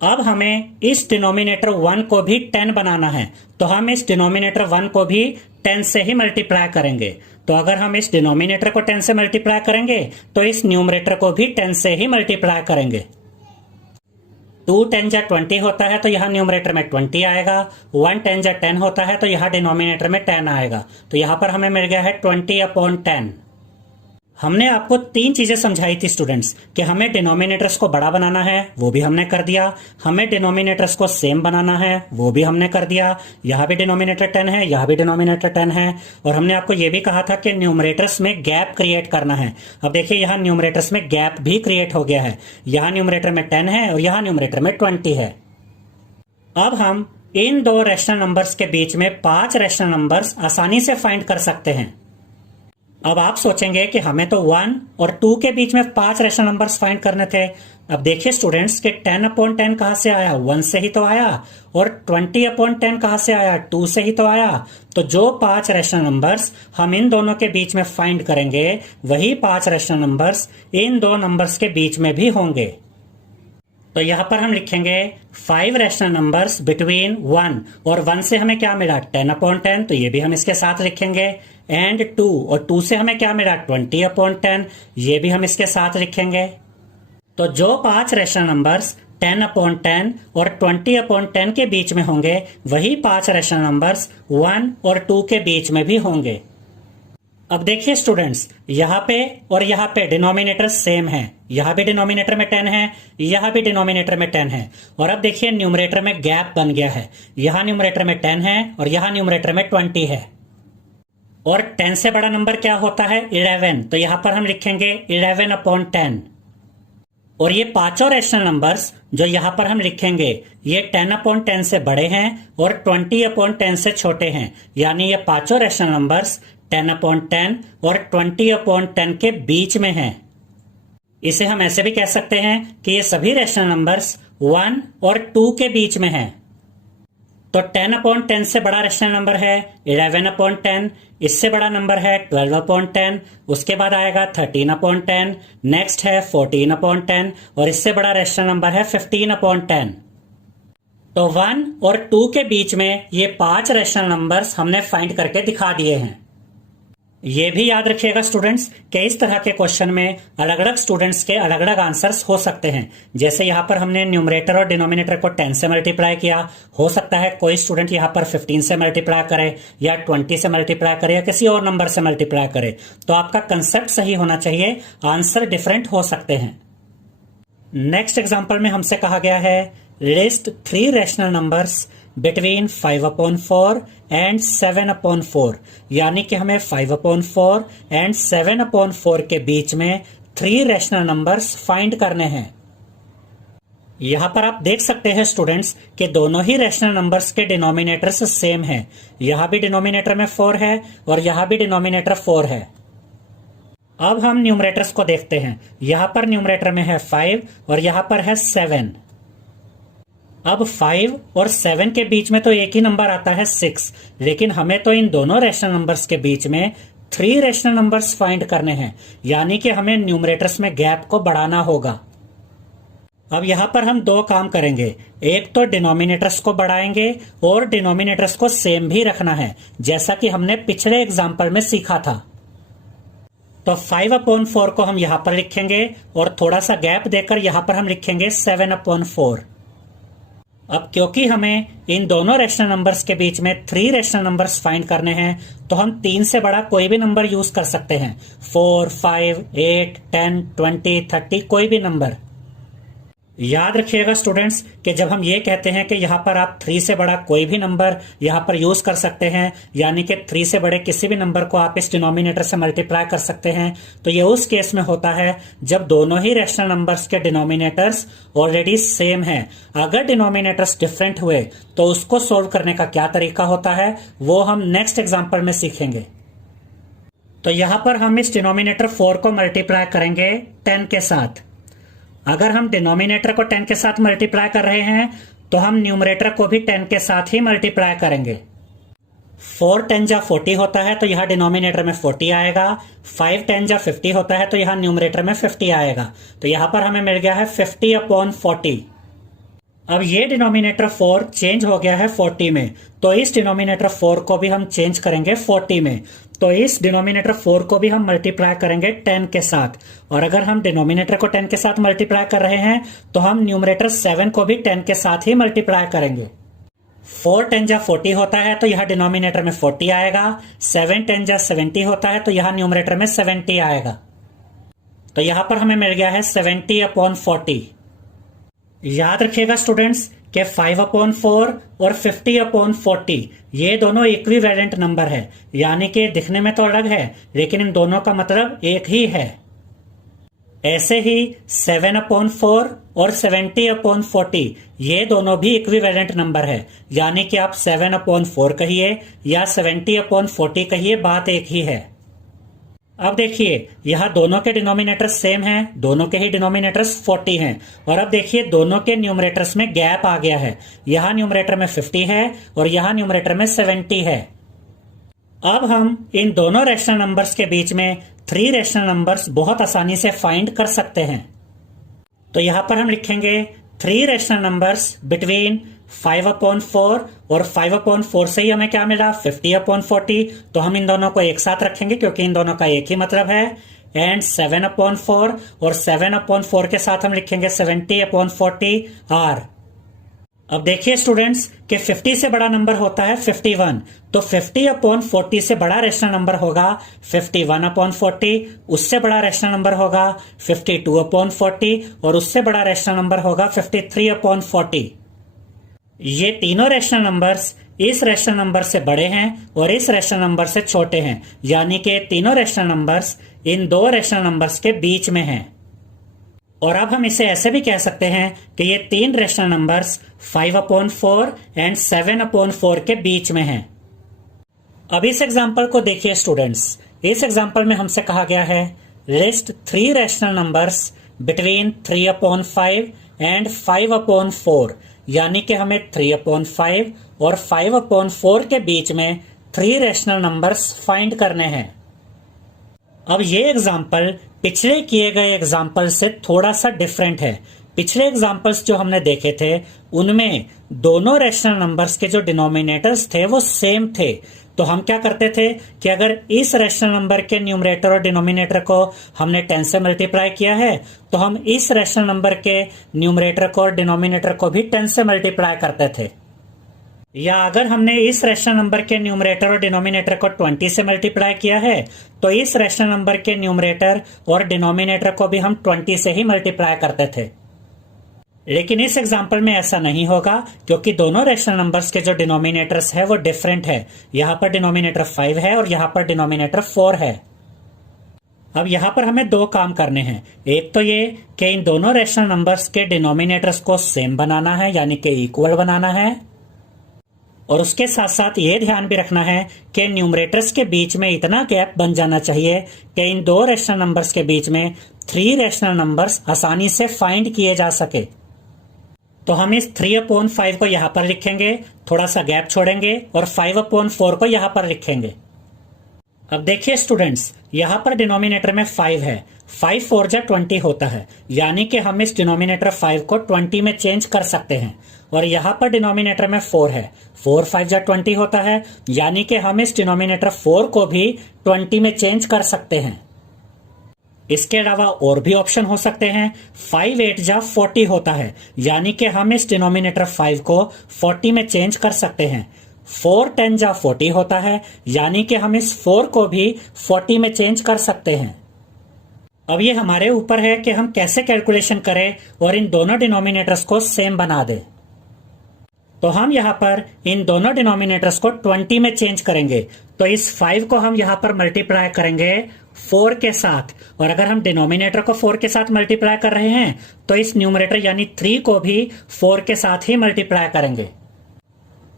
अब हमें इस डिनोमिनेटर 1 को भी 10 बनाना है, तो हम इस डिनोमिनेटर 1 को भी 10 से ही मल्टीप्लाई करेंगे। तो अगर हम इस डिनोमिनेटर को 10 से मल्टीप्लाई करेंगे तो इस न्यूमरेटर को भी 10 से ही मल्टीप्लाई करेंगे। 2 10 जा 20 होता है तो यहां न्यूमरेटर में 20 आएगा, 1 10 जा 10 होता है तो यहां डिनोमिनेटर में 10 आएगा। तो यहां पर हमें मिल गया है 20/10। हमने आपको 3 चीजें समझाई थी स्टूडेंट्स कि हमें डिनोमिनेटर्स को बड़ा बनाना है, वो भी हमने कर दिया। हमें डिनोमिनेटर्स को सेम बनाना है, वो भी हमने कर दिया। यहां भी डिनोमिनेटर 10 है, यहां भी डिनोमिनेटर 10 है। और हमने आपको यह भी कहा था कि न्यूमरेटर्स में गैप क्रिएट करना है। अब देखिए यहां न्यूमरेटर्स में गैप भी क्रिएट हो गया है। यहां न्यूमरेटर में 10 है और यहां न्यूमरेटर में 20 है। अब हम इन 2 रैशनल नंबर्स के बीच में 5 रैशनल नंबर्स आसानी से फाइंड कर सकते हैं। अब आप सोचेंगे कि हमें तो 1 और 2 के बीच में 5 रैशनल नंबर्स फाइंड करने थे। अब देखिए स्टूडेंट्स कि 10/10 कहां से आया, 1 से ही तो आया। और 20/10 कहां से आया, 2 से ही तो आया। तो जो 5 रैशनल नंबर्स हम इन दोनों के बीच में फाइंड करेंगे वही 5 रैशनल नंबर्स इन 2 नंबर्स के बीच में भी होंगे। तो यहां पर हम लिखेंगे 5 रैशनल नंबर्स बिटवीन 1 और 1 से हमें क्या मिला, 10/10, तो ये भी हम इसके साथ लिखेंगे। एंड 2 और 2 से हमें क्या मिला, 20/10, ये भी हम इसके साथ लिखेंगे। तो जो 5 रैशनल नंबर्स 10/10 और 20/10 के बीच में होंगे वही 5 रैशनल नंबर्स 1 और 2 के बीच में भी होंगे। अब देखिए स्टूडेंट्स, यहां पे और यहां पे डिनोमिनेटर सेम है। यहां भी डिनोमिनेटर में 10 है, यहां भी डिनोमिनेटर में 10 है। और अब देखिए न्यूमरेटर में गैप बन गया है। यहां न्यूमरेटर में 10 है और यहां न्यूमरेटर में 20 है। और 10 से बड़ा नंबर क्या होता है, 11। तो यहां पर हम लिखेंगे 11/10। और ये पांचों रैशनल नंबर्स जो यहां पर हम लिखेंगे ये 10/10 से बड़े हैं और 20/10 से छोटे हैं। यानी ये पांचों रैशनल नंबर्स 10/10 और 20/10 के बीच में हैं। इसे हम ऐसे भी कह सकते हैं कि ये सभी रैशनल नंबर्स 1 और 2 के बीच में हैं। तो 10/10 से बड़ा रैशनल नंबर है 11/10, इससे बड़ा नंबर है 12/10, उसके बाद आएगा 13/10, नेक्स्ट है 14/10 और इससे बड़ा रैशनल नंबर है 15/10। तो 1 और 2 के बीच में ये 5 रैशनल नंबर्स हमने फाइंड करके दिखा दिए हैं। ये भी याद रखिएगा स्टूडेंट्स कि इस तरह के क्वेश्चन में अलग अलग स्टूडेंट्स के अलग अलग आंसर्स हो सकते हैं। जैसे यहाँ पर हमने न्यूमरेटर और डिनोमिनेटर को 10 से मल्टीप्लाई किया, हो सकता है कोई स्टूडेंट यहाँ पर 15 से मल्टीप्लाई करे या 20 से मल्टीप्लाई करे या किसी और नंबर से मल्टीप्लाई करे। तो आपका कंसेप्ट सही होना चाहिए, आंसर डिफरेंट हो सकते हैं। नेक्स्ट एग्जाम्पल में हमसे कहा गया है list 3 rational numbers between 5/4 and 7/4। यानी कि हमें 5/4 एंड 7/4 के बीच में 3 रैशनल नंबर्स फाइंड करने हैं। यहां पर आप देख सकते हैं स्टूडेंट्स कि दोनों ही रैशनल नंबर्स के डिनोमिनेटर्स सेम हैं। यहां भी डिनोमिनेटर में 4 है और यहां भी डिनोमिनेटर 4 है। अब हम न्यूमरेटर्स को देखते हैं। यहां पर न्यूमरेटर में है 5 और यहां पर है 7। अब 5 और 7 के बीच में तो एक ही नंबर आता है 6, लेकिन हमें तो इन दोनों रैशनल नंबर्स के बीच में 3 रैशनल नंबर्स फाइंड करने हैं, यानी कि हमें न्यूमरेटर्स में गैप को बढ़ाना होगा। अब यहां पर हम दो काम करेंगे। एक तो डिनोमिनेटर्स को बढ़ाएंगे और डिनोमिनेटर्स को सेम भी रखना है, जैसा कि हमने पिछले एग्जाम्पल में सीखा था। तो 5/4 को हम यहां पर लिखेंगे और थोड़ा सा गैप देकर यहां पर हम लिखेंगे 7/4। अब क्योंकि हमें इन दोनों रैशनल नंबर्स के बीच में 3 रैशनल नंबर्स फाइंड करने हैं, तो हम 3 से बड़ा कोई भी नंबर यूज कर सकते हैं। 4, 5, 8, 10, 20, 30, कोई भी नंबर। याद रखिएगा स्टूडेंट्स कि जब हम ये कहते हैं कि यहां पर आप 3 से बड़ा कोई भी नंबर यहां पर यूज कर सकते हैं, यानी कि 3 से बड़े किसी भी नंबर को आप इस डिनोमिनेटर से मल्टीप्लाई कर सकते हैं, तो ये उस केस में होता है जब दोनों ही रैशनल नंबर्स के डिनोमिनेटर्स ऑलरेडी सेम हैं। अगर डिनोमिनेटर्स डिफरेंट हुए तो उसको सोल्व करने का क्या तरीका होता है वो हम नेक्स्ट एग्जाम्पल में सीखेंगे। तो यहां पर हम इस डिनोमिनेटर 4 को मल्टीप्लाई करेंगे 10 के साथ। अगर हम डिनोमिनेटर को 10 के साथ मल्टीप्लाई कर रहे हैं तो हम न्यूमरेटर को भी 10 के साथ ही मल्टीप्लाई करेंगे। 4 10 जा 40 होता है तो यहां डिनोमिनेटर में 40 आएगा। 5 10 जा 50 होता है तो यहां न्यूमरेटर में 50 आएगा। तो यहां पर हमें मिल गया है 50/40। अब ये डिनोमिनेटर 4 चेंज हो गया है 40 में, तो इस डिनोमिनेटर 4 को भी हम चेंज करेंगे 40 में। तो इस डिनोमिनेटर 4 को भी हम मल्टीप्लाई करेंगे 10 के साथ। और अगर हम डिनोमिनेटर को 10 के साथ मल्टीप्लाई कर रहे हैं तो हम न्यूमरेटर 7 को भी 10 के साथ ही मल्टीप्लाई करेंगे। 4 10 जा 40 होता है तो यहां डिनोमिनेटर में 40 आएगा। 7 10 जा 70 होता है तो यहां न्यूमरेटर में 70 आएगा। तो यहां पर हमें मिल गया है 70/40। याद रखिएगा स्टूडेंट्स कि 5/4 और 50/40 ये दोनों इक्विवेलेंट नंबर है, यानी कि दिखने में तो अलग है लेकिन इन दोनों का मतलब एक ही है। ऐसे ही 7/4 और 70/40 ये दोनों भी इक्विवेलेंट नंबर है, यानी कि आप 7/4 कहिए या 70/40 कहिए, बात एक ही है। अब देखिए यहां दोनों के डिनोमिनेटर्स सेम हैं, दोनों के ही डिनोमिनेटर्स 40 हैं। और अब देखिए दोनों के न्यूमरेटर्स में गैप आ गया है। यहां न्यूमरेटर में 50 है और यहां न्यूमरेटर में 70 है। अब हम इन दोनों रैशनल नंबर्स के बीच में 3 रैशनल नंबर्स बहुत आसानी से फाइंड कर सकते हैं। तो यहां पर हम लिखेंगे 3 रैशनल नंबर्स बिटवीन 5/4 और 5/4 से ही हमें क्या मिला 50/40। तो हम इन दोनों को एक साथ रखेंगे क्योंकि इन दोनों का एक ही मतलब है। एंड 7/4 और 7/4 के साथ हम लिखेंगे 70/40 R। अब देखिए स्टूडेंट्स कि 50 से बड़ा नंबर होता है 51, तो 50/40 से बड़ा रैशनल नंबर होगा 51/40, उससे बड़ा रैशनल नंबर होगा 52/40 और उससे बड़ा रैशनल नंबर होगा 53/40। ये तीनों रैशनल नंबर्स इस रैशनल नंबर से बड़े हैं और इस रैशनल नंबर से छोटे हैं, यानी कि तीनों रैशनल नंबर्स इन दो रैशनल नंबर्स के बीच में हैं। और अब हम इसे ऐसे भी कह सकते हैं कि ये 3 रैशनल नंबर्स 5/4 एंड 7/4 के बीच में हैं। अब इस एग्जाम्पल को देखिए स्टूडेंट्स। इस एग्जाम्पल में हमसे कहा गया है list 3 rational numbers between 3/5 and 5/4, यानी कि हमें 3/5 और 5/4 के बीच में 3 रैशनल नंबर्स फाइंड करने हैं। अब ये एग्जाम्पल पिछले किए गए एग्जाम्पल से थोड़ा सा डिफरेंट है। पिछले एग्जाम्पल्स जो हमने देखे थे उनमें दोनों रैशनल नंबर्स के जो डिनोमिनेटर्स थे वो सेम थे। तो हम क्या करते थे कि अगर इस रैशनल नंबर के न्यूमरेटर और डिनोमिनेटर को हमने 10 से मल्टीप्लाई किया है तो हम इस रैशनल नंबर के न्यूमरेटर को और डिनोमिनेटर को भी 10 से मल्टीप्लाई करते थे। या अगर हमने इस रैशनल नंबर के न्यूमरेटर और डिनोमिनेटर को 20 से मल्टीप्लाई किया है तो इस रैशनल नंबर के न्यूमरेटर और डिनोमिनेटर को भी हम 20 से ही मल्टीप्लाई करते थे। लेकिन इस एग्जाम्पल में ऐसा नहीं होगा क्योंकि दोनों रैशनल नंबर्स के जो डिनोमिनेटर्स है वो डिफरेंट है। यहां पर डिनोमिनेटर 5 है और यहां पर डिनोमिनेटर 4 है। अब यहाँ पर हमें दो काम करने हैं। एक तो ये कि इन दोनों रैशनल नंबर्स के डिनोमिनेटर्स को सेम बनाना है, यानी कि इक्वल बनाना है। और उसके साथ साथ ये ध्यान भी रखना है कि न्यूमरेटर्स के बीच में इतना गैप बन जाना चाहिए कि इन दो रैशनल नंबर्स के बीच में 3 रैशनल नंबर्स आसानी से फाइंड किए जा सके। तो हम इस 3/5 को यहाँ पर लिखेंगे, थोड़ा सा गैप छोड़ेंगे और 5/4 को यहाँ पर लिखेंगे। अब देखिए स्टूडेंट्स, यहाँ पर डिनोमिनेटर में 5 है। 5 4 जा 20 होता है, यानी कि हम इस डिनोमिनेटर 5 को 20 में चेंज कर सकते हैं। और यहाँ पर डिनोमिनेटर में 4 है। 4 5 जा 20 होता है, यानी कि हम इस डिनोमिनेटर 4 को भी 20 में चेंज कर सकते हैं। इसके अलावा और भी ऑप्शन हो सकते हैं। 5 8 जा 40 होता है, यानी कि हम इस डिनोमिनेटर 5 को 40 में चेंज कर सकते हैं। 4 10 जा 40 होता है, यानी कि हम इस 4 को भी 40 में चेंज कर सकते हैं। अब ये हमारे ऊपर है कि हम कैसे कैलकुलेशन करें और इन दोनों डिनोमिनेटर्स को सेम बना दें। तो हम यहाँ पर इन दोनों डिनोमिनेटर्स को 20 में चेंज करेंगे। तो इस 5 को हम यहाँ पर मल्टीप्लाई करेंगे 4 के साथ, और अगर हम डिनोमिनेटर को 4 के साथ मल्टीप्लाई कर रहे हैं तो इस न्यूमरेटर यानी 3 को भी 4 के साथ ही मल्टीप्लाई करेंगे।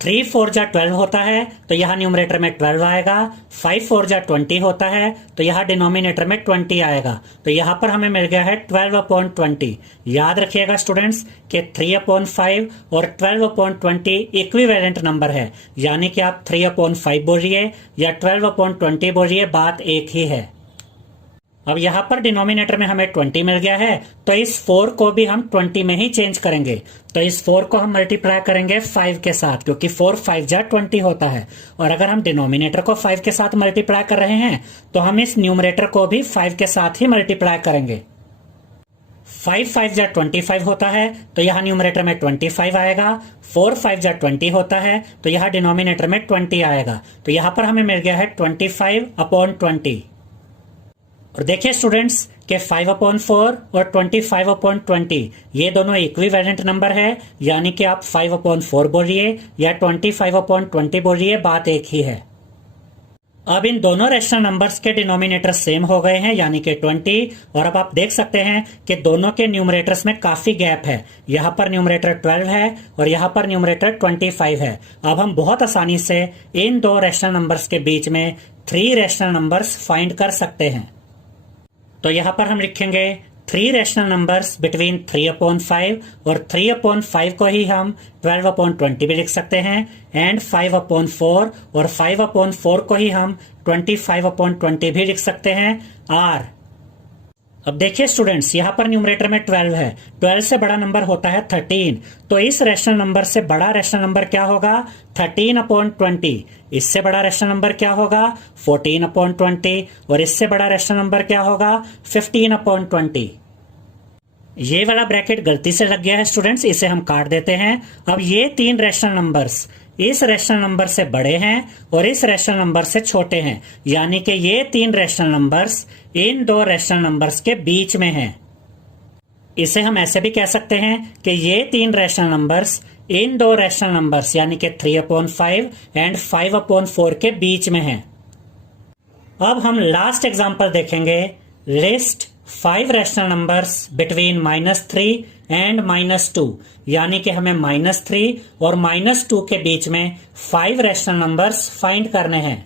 3 4 जा 12 होता है, तो यहाँ न्यूमरेटर में 12 आएगा। 5 4 जा 20 होता है, तो यहाँ डिनोमिनेटर में 20 आएगा। तो यहाँ पर हमें मिल गया है 12/20। याद रखिएगा स्टूडेंट्स कि 3/5 और 12/20 इक्विवेलेंट नंबर है, यानी कि आप 3/5 बोलिए या 12/20 बोलिए, बात एक ही है। अब यहाँ पर डिनोमिनेटर में हमें 20 मिल गया है, तो इस 4 को भी हम 20 में ही चेंज करेंगे। तो इस 4 को हम मल्टीप्लाई करेंगे 5 के साथ, क्योंकि 4 5 जा 20 होता है। और अगर हम डिनोमिनेटर को 5 के साथ मल्टीप्लाई कर रहे हैं तो हम इस न्यूमरेटर को भी 5 के साथ ही मल्टीप्लाई करेंगे। 5 5 जा 25 होता है, तो यहाँ न्यूमरेटर में 25 आएगा। 4 5 जा 20 होता है, तो यहाँ डिनोमिनेटर में 20 आएगा। तो यहाँ पर हमें मिल गया है 25/20। और देखिए स्टूडेंट्स कि 5/4 और 25/20 ये दोनों इक्विवेलेंट नंबर है, यानी कि आप 5/4 बोलिए या 25/20 बोलिए, बात एक ही है। अब इन दोनों रैशनल नंबर्स के डिनोमिनेटर सेम हो गए हैं, यानी कि 20। और अब आप देख सकते हैं कि दोनों के न्यूमरेटर्स में काफी गैप है। यहाँ पर न्यूमरेटर 12 है और यहाँ पर न्यूमरेटर 25 है। अब हम बहुत आसानी से इन दो रैशनल नंबर्स के बीच में 3 रैशनल नंबर्स फाइंड कर सकते हैं। तो यहाँ पर हम लिखेंगे 3 रैशनल नंबर्स बिटवीन 3/5, और 3/5 को ही हम 12/20 भी लिख सकते हैं, एंड 5/4 और 5/4 को ही हम 25/20 भी लिख सकते हैं। आर अब देखिए स्टूडेंट्स, यहाँ पर न्यूमरेटर में 12 है। 12 से बड़ा नंबर होता है 13, तो इस रैशनल नंबर से बड़ा रैशनल नंबर क्या होगा? 13/20। इससे बड़ा रैशनल नंबर क्या होगा? 14/20। और इससे बड़ा रैशनल नंबर क्या होगा? 15/20। ये वाला ब्रैकेट गलती से लग गया है स्टूडेंट्स, इसे हम काट देते हैं। अब ये 3 रैशनल नंबर्स इस रैशनल नंबर से बड़े हैं और इस रैशनल नंबर से छोटे हैं, यानी कि ये 3 rational numbers in 2 rational numbers के बीच में हैं। इसे हम ऐसे भी कह सकते हैं कि ये 3 rational numbers in 2 rational numbers यानी कि 3/5 एंड 5/4 के बीच में हैं। अब हम लास्ट एग्जांपल देखेंगे। List 5 rational numbers between -3 and -2, यानी कि हमें -3 और -2 के बीच में 5 रैशनल नंबर्स फाइंड करने हैं।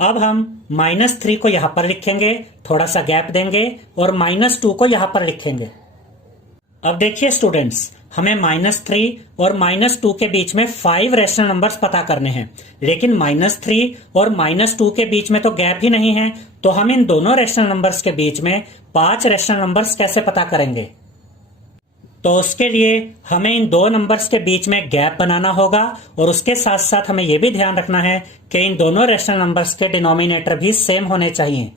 अब हम -3 को यहां पर लिखेंगे, थोड़ा सा गैप देंगे और -2 को यहां पर लिखेंगे। अब देखिए स्टूडेंट्स, हमें -3 और -2 के बीच में 5 रैशनल नंबर्स पता करने हैं, लेकिन -3 और -2 के बीच में तो गैप ही नहीं है, तो हम इन दोनों रैशनल नंबर्स के बीच में 5 रैशनल नंबर्स कैसे पता करेंगे? तो उसके लिए हमें इन 2 नंबर्स के बीच में गैप बनाना होगा, और उसके साथ साथ हमें यह भी ध्यान रखना है कि इन दोनों रैशनल नंबर्स के डिनोमिनेटर भी सेम होने चाहिए।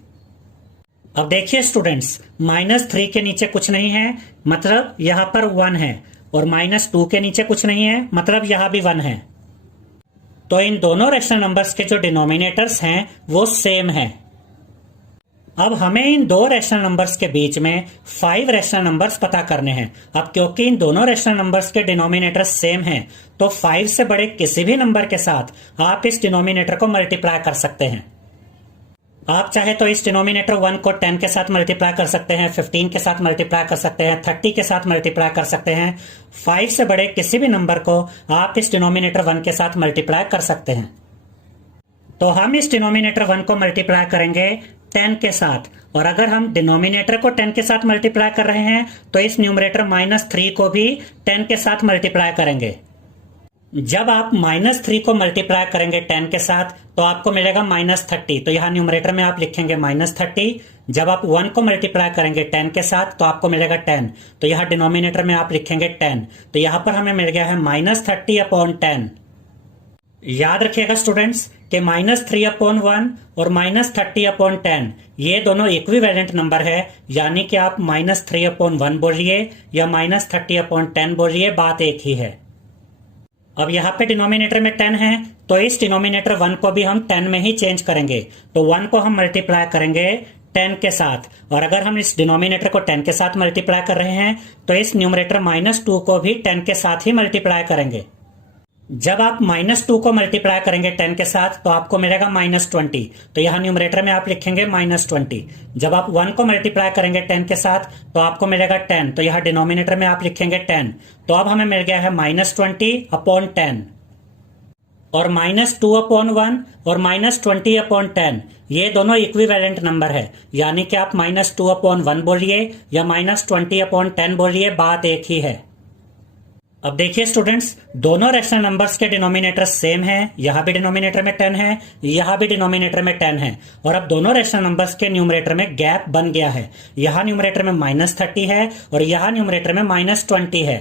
अब देखिए स्टूडेंट्स, -3 के नीचे कुछ नहीं है, मतलब यहां पर 1 है, और -2 के नीचे कुछ नहीं है, मतलब यहां भी 1 है। तो इन दोनों रैशनल नंबर्स के जो डिनोमिनेटर्स हैं वो सेम है। अब हमें इन 2 रैशनल नंबर्स के बीच में 5 रैशनल नंबर्स पता करने हैं। अब क्योंकि इन दोनों रैशनल नंबर्स के डिनोमिनेटर सेम हैं, तो 5 से बड़े किसी भी नंबर के साथ आप इस डिनोमिनेटर को मल्टीप्लाई कर सकते हैं। आप चाहे तो इस डिनोमिनेटर 1 को 10 के साथ मल्टीप्लाई कर सकते हैं, 15 के साथ मल्टीप्लाई कर सकते हैं, 30 के साथ मल्टीप्लाई कर सकते हैं। 5 से बड़े किसी भी नंबर को आप इस डिनोमिनेटर 1 के साथ मल्टीप्लाई कर सकते हैं। तो हम इस डिनोमिनेटर 1 को मल्टीप्लाई करेंगे 10 के साथ, और अगर हम डिनोमिनेटर को 10 के साथ मल्टीप्लाई कर रहे हैं तो इस न्यूमरेटर -3 को भी 10 के साथ मल्टीप्लाई करेंगे। जब आप -3 को मल्टीप्लाई करेंगे 10 के साथ तो आपको मिलेगा -30, तो यहां न्यूमरेटर में आप लिखेंगे -30। जब आप 1 को मल्टीप्लाई करेंगे 10 के साथ तो आपको मिलेगा 10, तो यहां डिनोमिनेटर में आप लिखेंगे 10, तो यहां पर हमें मिल गया है -30/10। याद रखिएगा स्टूडेंट्स कि -3/1 और -30/10 ये दोनों इक्विवेलेंट नंबर है, यानी कि आप -3/1 बोलिए या -30/10 बोलिए, बात एक ही है। अब यहाँ पे डिनोमिनेटर में 10 है, तो इस डिनोमिनेटर 1 को भी हम 10 में ही चेंज करेंगे। तो 1 को हम मल्टीप्लाई करेंगे 10 के साथ, और अगर हम इस डिनोमिनेटर को 10 के साथ मल्टीप्लाई कर रहे हैं तो इस न्यूमरेटर -2 को भी 10 के साथ ही मल्टीप्लाई करेंगे। जब आप -2 को मल्टीप्लाई करेंगे 10 के साथ तो आपको मिलेगा -20, तो यहां न्यूमरेटर में आप लिखेंगे -20। जब आप 1 को मल्टीप्लाई करेंगे 10 के साथ तो आपको मिलेगा 10, तो यहां डिनोमिनेटर में आप लिखेंगे 10, तो अब हमें मिल गया है -20/10। और -2/1 और -20/10 ये दोनों इक्विवेलेंट नंबर है, यानी कि आप -2/1 बोलिए या -20/10 बोलिए, बात एक ही है। अब देखिए स्टूडेंट्स, दोनों रैशनल नंबर्स के डिनोमिनेटर सेम हैं, यहां भी डिनोमिनेटर में 10 है, यहां भी डिनोमिनेटर में 10 है, और अब दोनों रैशनल नंबर्स के न्यूमरेटर में गैप बन गया है। यहां न्यूमरेटर में -30 है और यहां न्यूमरेटर में -20 है।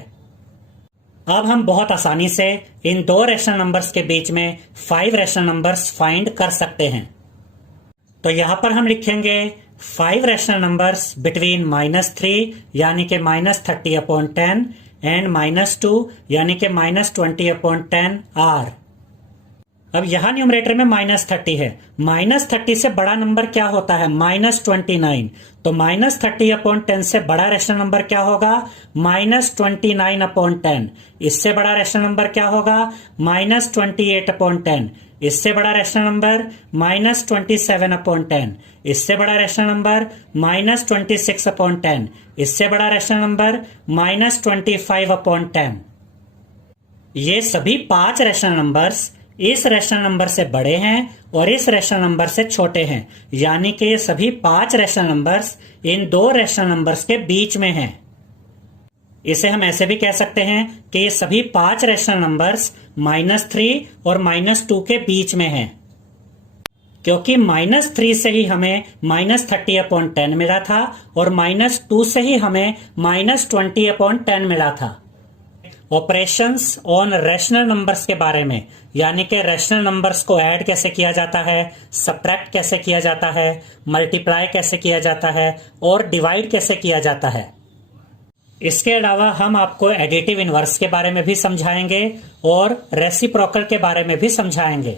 अब हम बहुत आसानी से इन दो रैशनल नंबर्स के बीच में 5 रैशनल नंबर्स फाइंड कर सकते हैं। तो यहां पर हम लिखेंगे 5 रैशनल नंबर्स बिटवीन -3 यानी कि -30/10 एंड -2 यानी कि -20/10 आर। अब यहां न्यूमरेटर में -30 है, -30 से बड़ा नंबर क्या होता है? -29। तो -30/10 से बड़ा रैशनल नंबर क्या होगा? -29/10। इससे बड़ा रैशनल नंबर क्या होगा? -28/10। इससे बड़ा रैशनल नंबर -27/10। इससे बड़ा रैशनल नंबर -26/10। इससे बड़ा रैशनल नंबर -25/10। ये सभी 5 रैशनल नंबर्स इस रैशनल नंबर से बड़े हैं और इस रैशनल नंबर से छोटे हैं, यानी कि ये सभी 5 रैशनल नंबर्स इन दो रैशनल नंबर्स के बीच में हैं। इसे हम ऐसे भी कह सकते हैं कि ये सभी 5 रैशनल नंबर्स -3 और -2 के बीच में हैं, क्योंकि -3 से ही हमें -30/10 मिला था और -2 से ही हमें -20/10 मिला था। ऑपरेशंस ऑन रैशनल नंबर्स के बारे में, यानी कि रैशनल नंबर्स को ऐड कैसे किया जाता है, सब्ट्रैक्ट कैसे किया जाता है, मल्टीप्लाई कैसे किया जाता है और डिवाइड कैसे किया जाता है। इसके अलावा हम आपको एडिटिव इनवर्स के बारे में भी समझाएंगे और रेसिप्रोकल के बारे में भी समझाएंगे।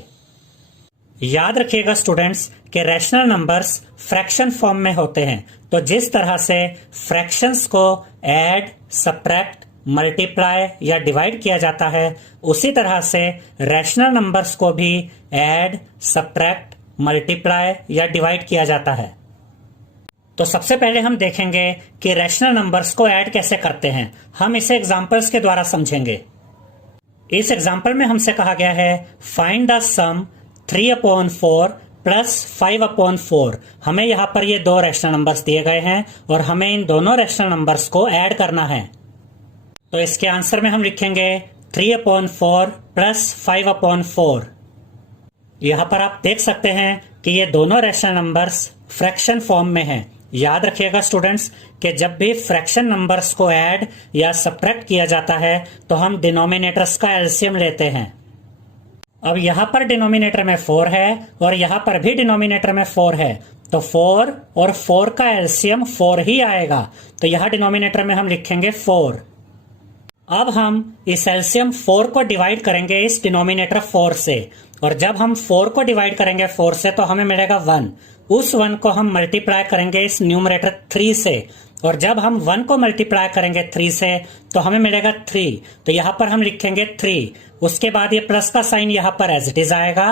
याद रखिएगा स्टूडेंट्स कि रैशनल नंबर्स फ्रैक्शन फॉर्म में होते हैं, तो जिस तरह से फ्रैक्शंस को ऐड, सब्ट्रैक्ट, मल्टीप्लाई या डिवाइड किया जाता है, उसी तरह से रैशनल नंबर्स को भी ऐड, सब्ट्रैक्ट, मल्टीप्लाई या डिवाइड किया जाता है। तो सबसे पहले हम देखेंगे कि रैशनल नंबर्स को ऐड कैसे करते हैं। हम इसे एग्जांपल्स के द्वारा समझेंगे। इस एग्जांपल में हमसे कहा गया है फाइंड द सम 3/4 प्लस 5/4। हमें यहाँ पर ये दो रैशनल नंबर्स दिए गए हैं और हमें इन दोनों रैशनल नंबर्स को ऐड करना है। तो इसके आंसर में हम लिखेंगे 3/4 प्लस 5/4। यहां पर आप देख सकते हैं कि ये दोनों रैशनल नंबर्स फ्रैक्शन फॉर्म में हैं। याद रखिएगा स्टूडेंट्स कि जब भी फ्रैक्शन नंबर्स को ऐड या सब्ट्रैक्ट किया जाता है तो हम डिनोमिनेटर्स का एलसीएम लेते हैं। अब यहां पर डिनोमिनेटर में 4 है और यहां पर भी डिनोमिनेटर में 4 है, तो 4 और 4 का एलसीएम 4 ही आएगा। तो यहां डिनोमिनेटर में हम लिखेंगे 4। अब हम इस एलसीएम 4 को डिवाइड करेंगे इस डिनोमिनेटर 4 से, और जब हम 4 को डिवाइड करेंगे 4 से तो हमें मिलेगा 1। उस 1 को हम मल्टीप्लाई करेंगे इस न्यूमरेटर 3 से, और जब हम 1 को मल्टीप्लाई करेंगे 3 से तो हमें मिलेगा 3। तो यहां पर हम लिखेंगे 3। उसके बाद ये प्लस का साइन यहां पर एज इट इज आएगा।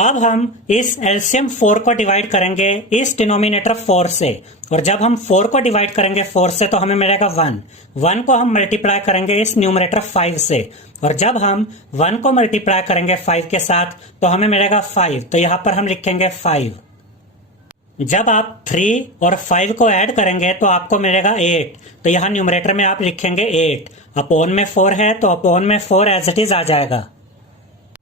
अब हम इस एलसीएम 4 को डिवाइड करेंगे इस डिनोमिनेटर 4 से, और जब हम 4 को डिवाइड करेंगे 4 से तो हमें मिलेगा 1 को हम मल्टीप्लाई करेंगे इस न्यूमरेटर 5 से, और जब हम 1 को मल्टीप्लाई करेंगे 5 के साथ तो हमें मिलेगा 5, तो यहां पर हम लिखेंगे 5। जब आप 3 और 5 को ऐड करेंगे तो आपको मिलेगा 8, तो यहां न्यूमरेटर में आप लिखेंगे 8, अपोन में 4 है तो अपोन में 4 एज इट इज आ जाएगा।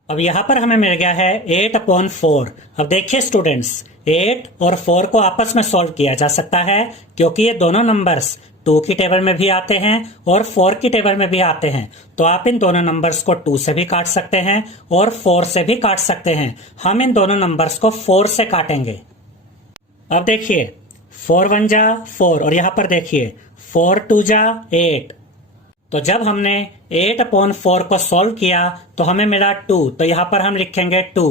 अब यहां पर हमें मिल गया है 8/4। अब देखिए स्टूडेंट्स, 8 और 4 को आपस में सॉल्व किया जा सकता है क्योंकि ये दोनों नंबर्स 2 की टेबल में भी आते हैं और 4 की टेबल में भी आते हैं, तो आप इन दोनों नंबर्स को 2 से भी काट सकते हैं और 4 से भी काट सकते हैं। हम इन दोनों नंबर्स को 4 से काटेंगे। अब देखिए 4 1 जा 4, और यहां पर देखिए 4 2 जा 8। तो जब हमने 8/4 को सॉल्व किया तो हमें मिला 2, तो यहां पर हम लिखेंगे 2।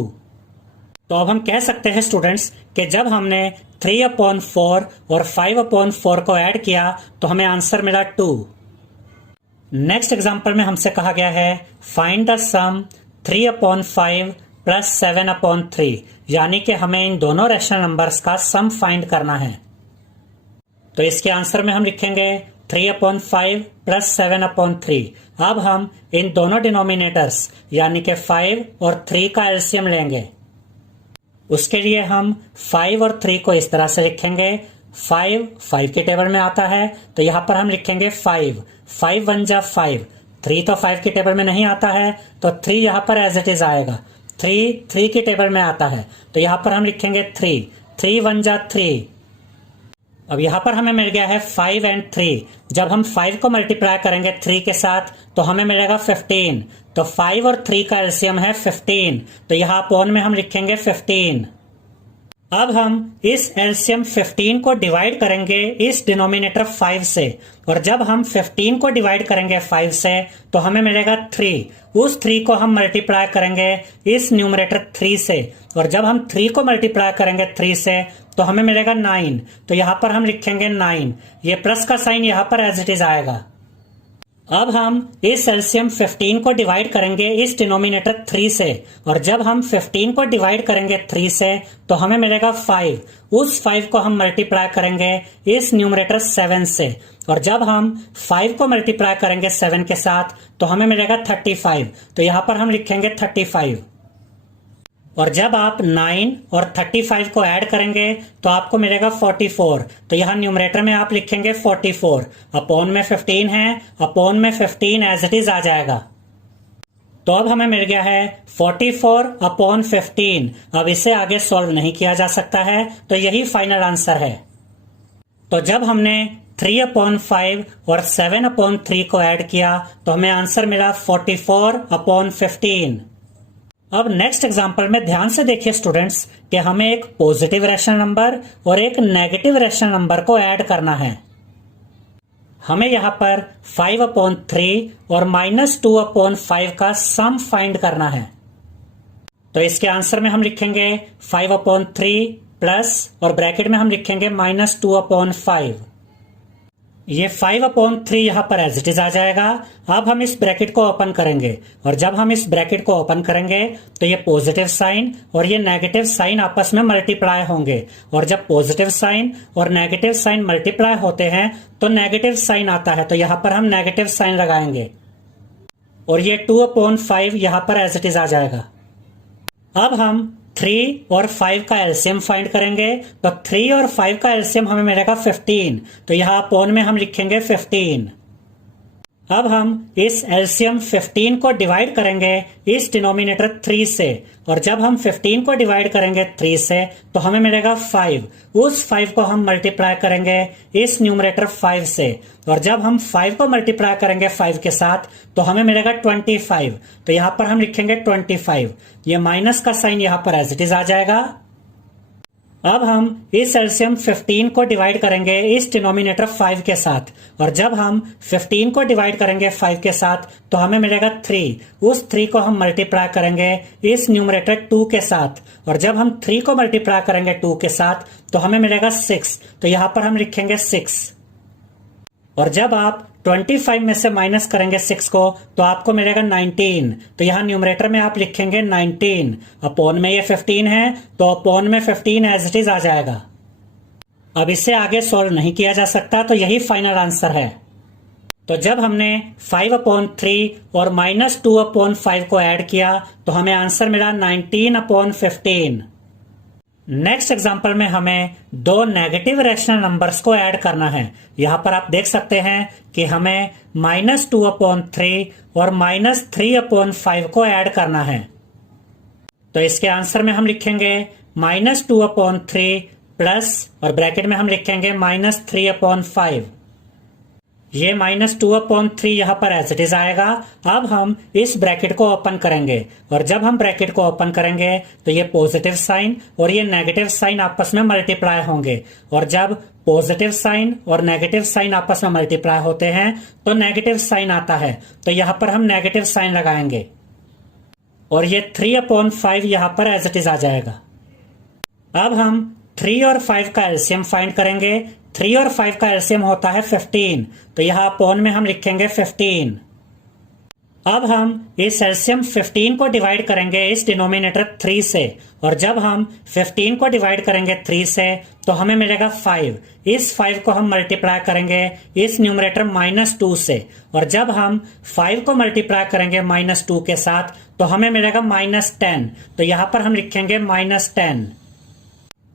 तो अब हम कह सकते हैं स्टूडेंट्स कि जब हमने 3/4 और 5/4 को ऐड किया तो हमें आंसर मिला 2। नेक्स्ट एग्जांपल में हमसे कहा गया है फाइंड द सम 3/5 प्लस 7/3, यानी कि हमें इन दोनों रैशनल नंबर्स का सम फाइंड करना है। तो इसके आंसर में हम लिखेंगे 3/5 प्लस 7/3। अब हम इन दोनों डिनोमिनेटर्स यानी कि 5 और 3 का एलसीएम लेंगे। उसके लिए हम 5 और 3 को इस तरह से लिखेंगे। 5 की टेबल में आता है तो यहां पर हम लिखेंगे 5 1 जा 5। 3 तो 5 की टेबल में नहीं आता है तो 3 यहां पर एज इट इज आएगा। 3 की टेबल में आता है तो यहां पर हम लिखेंगे 3 1 जा 3। अब यहां पर हमें मिल गया है 5 और 3। जब हम 5 को मल्टीप्लाई करेंगे 3 के साथ तो हमें मिलेगा 15, तो 5 और 3 का एलसीएम है 15, तो यहां अपॉन में हम लिखेंगे 15। अब हम इस एलसीएम 15 को डिवाइड करेंगे इस डिनोमिनेटर 5 से, और जब हम 15 को डिवाइड करेंगे 5 से तो हमें मिलेगा 3। उस 3 को हम मल्टीप्लाई करेंगे इस न्यूमरेटर 3 से, और जब हम 3 को मल्टीप्लाई करेंगे 3 से तो हमें मिलेगा 9, तो यहां पर हम लिखेंगे 9। ये प्लस का साइन यहां पर एज इट इज आएगा। अब हम इस एलसीएम 15 को डिवाइड करेंगे इस डिनोमिनेटर 3 से, और जब हम 15 को डिवाइड करेंगे 3 से तो हमें मिलेगा 5। उस 5 को हम मल्टीप्लाई करेंगे इस न्यूमरेटर 7 से, और जब हम 5 को मल्टीप्लाई करेंगे 7 के साथ तो हमें मिलेगा 35, तो यहां पर हम लिखेंगे 35। और जब आप 9 और 35 को ऐड करेंगे तो आपको मिलेगा 44, तो यहां न्यूमरेटर में आप लिखेंगे 44। अपॉन में 15 है, अपॉन में 15 एज इट इज आ जाएगा। तो अब हमें मिल गया है 44/15। अब इसे आगे सॉल्व नहीं किया जा सकता है, तो यही फाइनल आंसर है। तो जब हमने 3/5 और 7/3 को ऐड किया तो हमें आंसर मिला 44/15। अब नेक्स्ट एग्जांपल में ध्यान से देखिए स्टूडेंट्स कि हमें एक पॉजिटिव रैशनल नंबर और एक नेगेटिव रैशनल नंबर को ऐड करना है। हमें यहां पर 5/3 और -2/5 का सम फाइंड करना है। तो इसके आंसर में हम लिखेंगे 5/3 प्लस, और ब्रैकेट में हम लिखेंगे -2/5। ये 5/3 यहां पर एज इट इज आ जाएगा। अब हम इस ब्रैकेट को ओपन करेंगे, और जब हम इस ब्रैकेट को ओपन करेंगे तो ये पॉजिटिव साइन और ये नेगेटिव साइन आपस में मल्टीप्लाई होंगे, और जब पॉजिटिव साइन और नेगेटिव साइन मल्टीप्लाई होते हैं तो नेगेटिव साइन आता है, तो यहां पर हम नेगेटिव साइन लगाएंगे, और ये 2/5 यहां पर एज इट इज आ जाएगा। अब हम 3 और 5 का एलसीएम फाइंड करेंगे, तो 3 और 5 का एलसीएम हमें मिलेगा 15, तो यहां अपॉन में हम लिखेंगे 15। अब हम इस एलसीएम 15 को डिवाइड करेंगे इस डिनोमिनेटर 3 से, और जब हम 15 को डिवाइड करेंगे 3 से तो हमें मिलेगा 5। उस 5 को हम मल्टीप्लाई करेंगे इस न्यूमरेटर 5 से, और जब हम 5 को मल्टीप्लाई करेंगे 5 के साथ तो हमें मिलेगा 25, तो यहां पर हम लिखेंगे 25। ये माइनस का साइन यहां पर एज इट इज आ जाएगा। अब हम इस एलसीएम 15 को डिवाइड करेंगे इस डिनोमिनेटर 5 के साथ, और जब हम 15 को डिवाइड करेंगे 5 के साथ तो हमें मिलेगा 3। उस 3 को हम मल्टीप्लाई करेंगे इस न्यूमरेटर 2 के साथ, और जब हम 3 को मल्टीप्लाई करेंगे 2 के साथ तो हमें मिलेगा 6, तो यहां पर हम लिखेंगे 6। और जब आप 25 में से माइनस करेंगे 6 को तो आपको मिलेगा 19। तो यहाँ न्यूमरेटर में आप लिखेंगे 19, अपॉन में ये 15 है तो अपॉन में 15 एज इट इज आ जाएगा। अब इससे आगे सॉल्व नहीं किया जा सकता, तो यही फाइनल आंसर है। तो जब हमने 5/3 और -2/5 को ऐड किया तो हमें आंसर मिला 19/15। नेक्स्ट एग्जांपल में हमें दो नेगेटिव रैशनल नंबर्स को ऐड करना है। यहां पर आप देख सकते हैं कि हमें -2/3 और -3/5 को ऐड करना है। तो इसके आंसर में हम लिखेंगे -2/3 प्लस और ब्रैकेट में हम लिखेंगे -3/5। ये -2/3 यहां पर एज इट इज आएगा। अब हम इस ब्रैकेट को ओपन करेंगे और जब हम ब्रैकेट को ओपन करेंगे तो ये पॉजिटिव साइन और ये नेगेटिव साइन आपस में मल्टीप्लाई होंगे, और जब पॉजिटिव साइन और नेगेटिव साइन आपस में मल्टीप्लाई होते हैं तो नेगेटिव साइन आता है। तो यहां पर हम नेगेटिव साइन लगाएंगे और ये 3/5 यहां पर एज इट इज आ जाएगा। अब हम 3 और 5 का एलसीएम फाइंड करेंगे। 3 और 5 का एलसीएम होता है 15, तो यहां अपॉन में हम लिखेंगे 15। अब हम इस एलसीएम 15 को डिवाइड करेंगे इस डिनोमिनेटर 3 से, और जब हम 15 को डिवाइड करेंगे 3 से तो हमें मिलेगा 5। इस 5 को हम मल्टीप्लाई करेंगे इस न्यूमरेटर -2 से, और जब हम 5 को मल्टीप्लाई करेंगे -2 के साथ तो हमें मिलेगा -10। तो यहां पर हम लिखेंगे -10।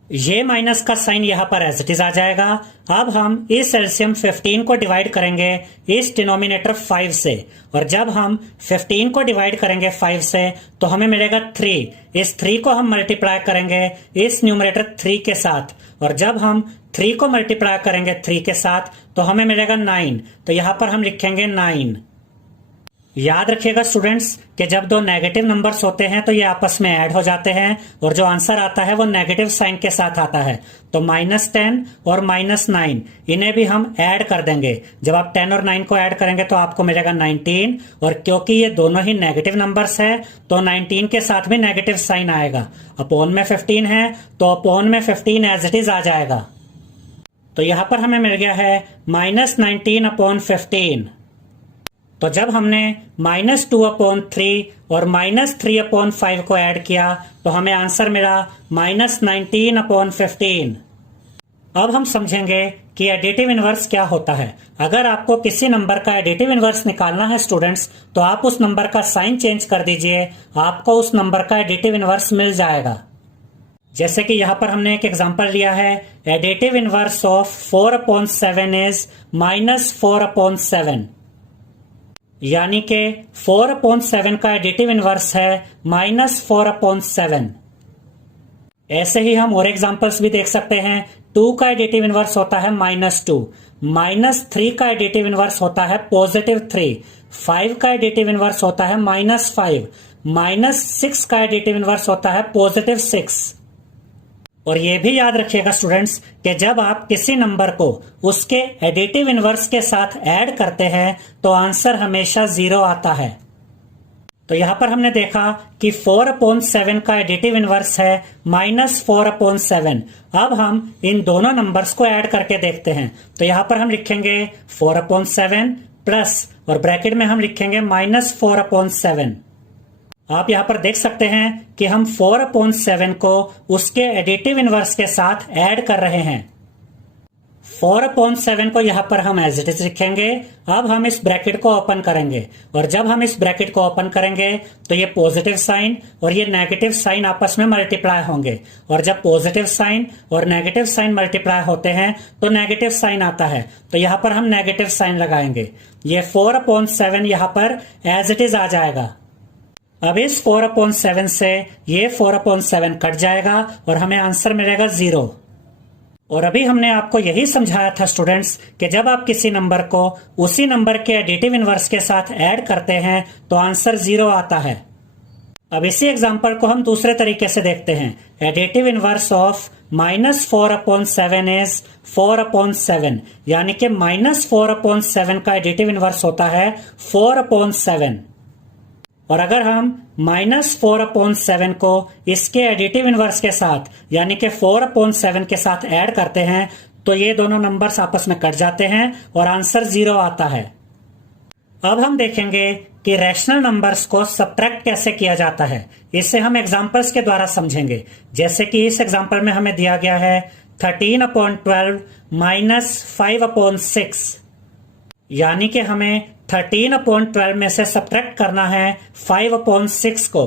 ये माइनस का साइन यहां पर एज इट इज आ जाएगा। अब हम इस एलसीएम 15 को डिवाइड करेंगे इस डिनोमिनेटर 5 से, और जब हम 15 को डिवाइड करेंगे 5 से तो हमें मिलेगा 3। इस 3 को हम मल्टीप्लाई करेंगे इस न्यूमरेटर 3 के साथ, और जब हम 3 को मल्टीप्लाई करेंगे 3 के साथ तो हमें मिलेगा 9। तो यहां पर हम लिखेंगे 9। याद रखिएगा स्टूडेंट्स कि जब दो नेगेटिव नंबर्स होते हैं तो ये आपस में ऐड हो जाते हैं, और जो आंसर आता है वो नेगेटिव साइन के साथ आता है। तो -10 और -9 इन्हें भी हम ऐड कर देंगे। जब आप 10 और 9 को ऐड करेंगे तो आपको मिलेगा 19, और क्योंकि ये दोनों ही नेगेटिव नंबर्स है तो 19 के साथ भी नेगेटिव साइन आएगा। अपॉन में 15 है तो अपॉन में 15 एज इट इज आ जाएगा। तो यहां पर हमें मिल गया है -19/15। तो जब हमने -2/3 और -3/5 को ऐड किया तो हमें आंसर मिला -19/15। अब हम समझेंगे कि एडिटिव इनवर्स क्या होता है। अगर आपको किसी नंबर का एडिटिव इनवर्स निकालना है स्टूडेंट्स, तो आप उस नंबर का साइन चेंज कर दीजिए, आपको उस नंबर का एडिटिव इनवर्स मिल जाएगा। जैसे कि यहां पर हमने एक एग्जांपल लिया है, एडिटिव इनवर्स ऑफ 4/7 इज -4/7, यानी कि 4/7 का एडिटिव इनवर्स है -4/7। ऐसे ही हम और एग्जांपल्स भी देख सकते हैं। 2 का एडिटिव इनवर्स होता है -2, -3 का एडिटिव इनवर्स होता है +3, 5 का एडिटिव इनवर्स होता है -5, -6 का एडिटिव इनवर्स होता है +6। और ये भी याद रखिएगा स्टूडेंट्स कि जब आप किसी नंबर को उसके एडिटिव इनवर्स के साथ ऐड करते हैं तो आंसर हमेशा 0 आता है। तो यहां पर हमने देखा कि 4/7 का एडिटिव इनवर्स है -4/7। अब हम इन दोनों नंबर्स को ऐड करके देखते हैं। तो यहां पर हम लिखेंगे 4/7 प्लस, और ब्रैकेट में हम लिखेंगे -4/7। आप यहां पर देख सकते हैं कि हम 4/7 को उसके एडिटिव इनवर्स के साथ ऐड कर रहे हैं। 4/7 को यहां पर हम एज इट इज लिखेंगे। अब हम इस ब्रैकेट को ओपन करेंगे, और जब हम इस ब्रैकेट को ओपन करेंगे तो ये पॉजिटिव साइन और ये नेगेटिव साइन आपस में मल्टीप्लाई होंगे, और जब पॉजिटिव साइन और नेगेटिव साइन मल्टीप्लाई होते हैं तो नेगेटिव साइन आता है। तो यहां पर हम नेगेटिव साइन लगाएंगे। ये 4/7 यहां पर एज इट इज आ जाएगा। अब इस 4/7 से ये 4/7 कट जाएगा और हमें आंसर मिलेगा 0। और अभी हमने आपको यही समझाया था स्टूडेंट्स कि जब आप किसी नंबर को उसी नंबर के एडिटिव इनवर्स के साथ ऐड करते हैं तो आंसर 0 आता है। अब इसी एग्जांपल को हम दूसरे तरीके से देखते हैं। एडिटिव इनवर्स ऑफ -4/7 इज 4/7, यानी कि -4/7 का एडिटिव इनवर्स होता है 4/7। और अगर हम -4/7 को इसके एडिटिव इनवर्स के साथ यानी कि 4/7 के साथ ऐड करते हैं तो ये दोनों नंबर्स आपस में कट जाते हैं और आंसर 0 आता है। अब हम देखेंगे कि रैशनल नंबर्स को सब्ट्रैक्ट कैसे किया जाता है। इसे हम एग्जांपल्स के द्वारा समझेंगे। जैसे कि इस एग्जांपल में हमें दिया गया है 13/12 माइनस 5/6, यानी कि हमें 13/12 में से सब्ट्रैक्ट करना है 5/6 को।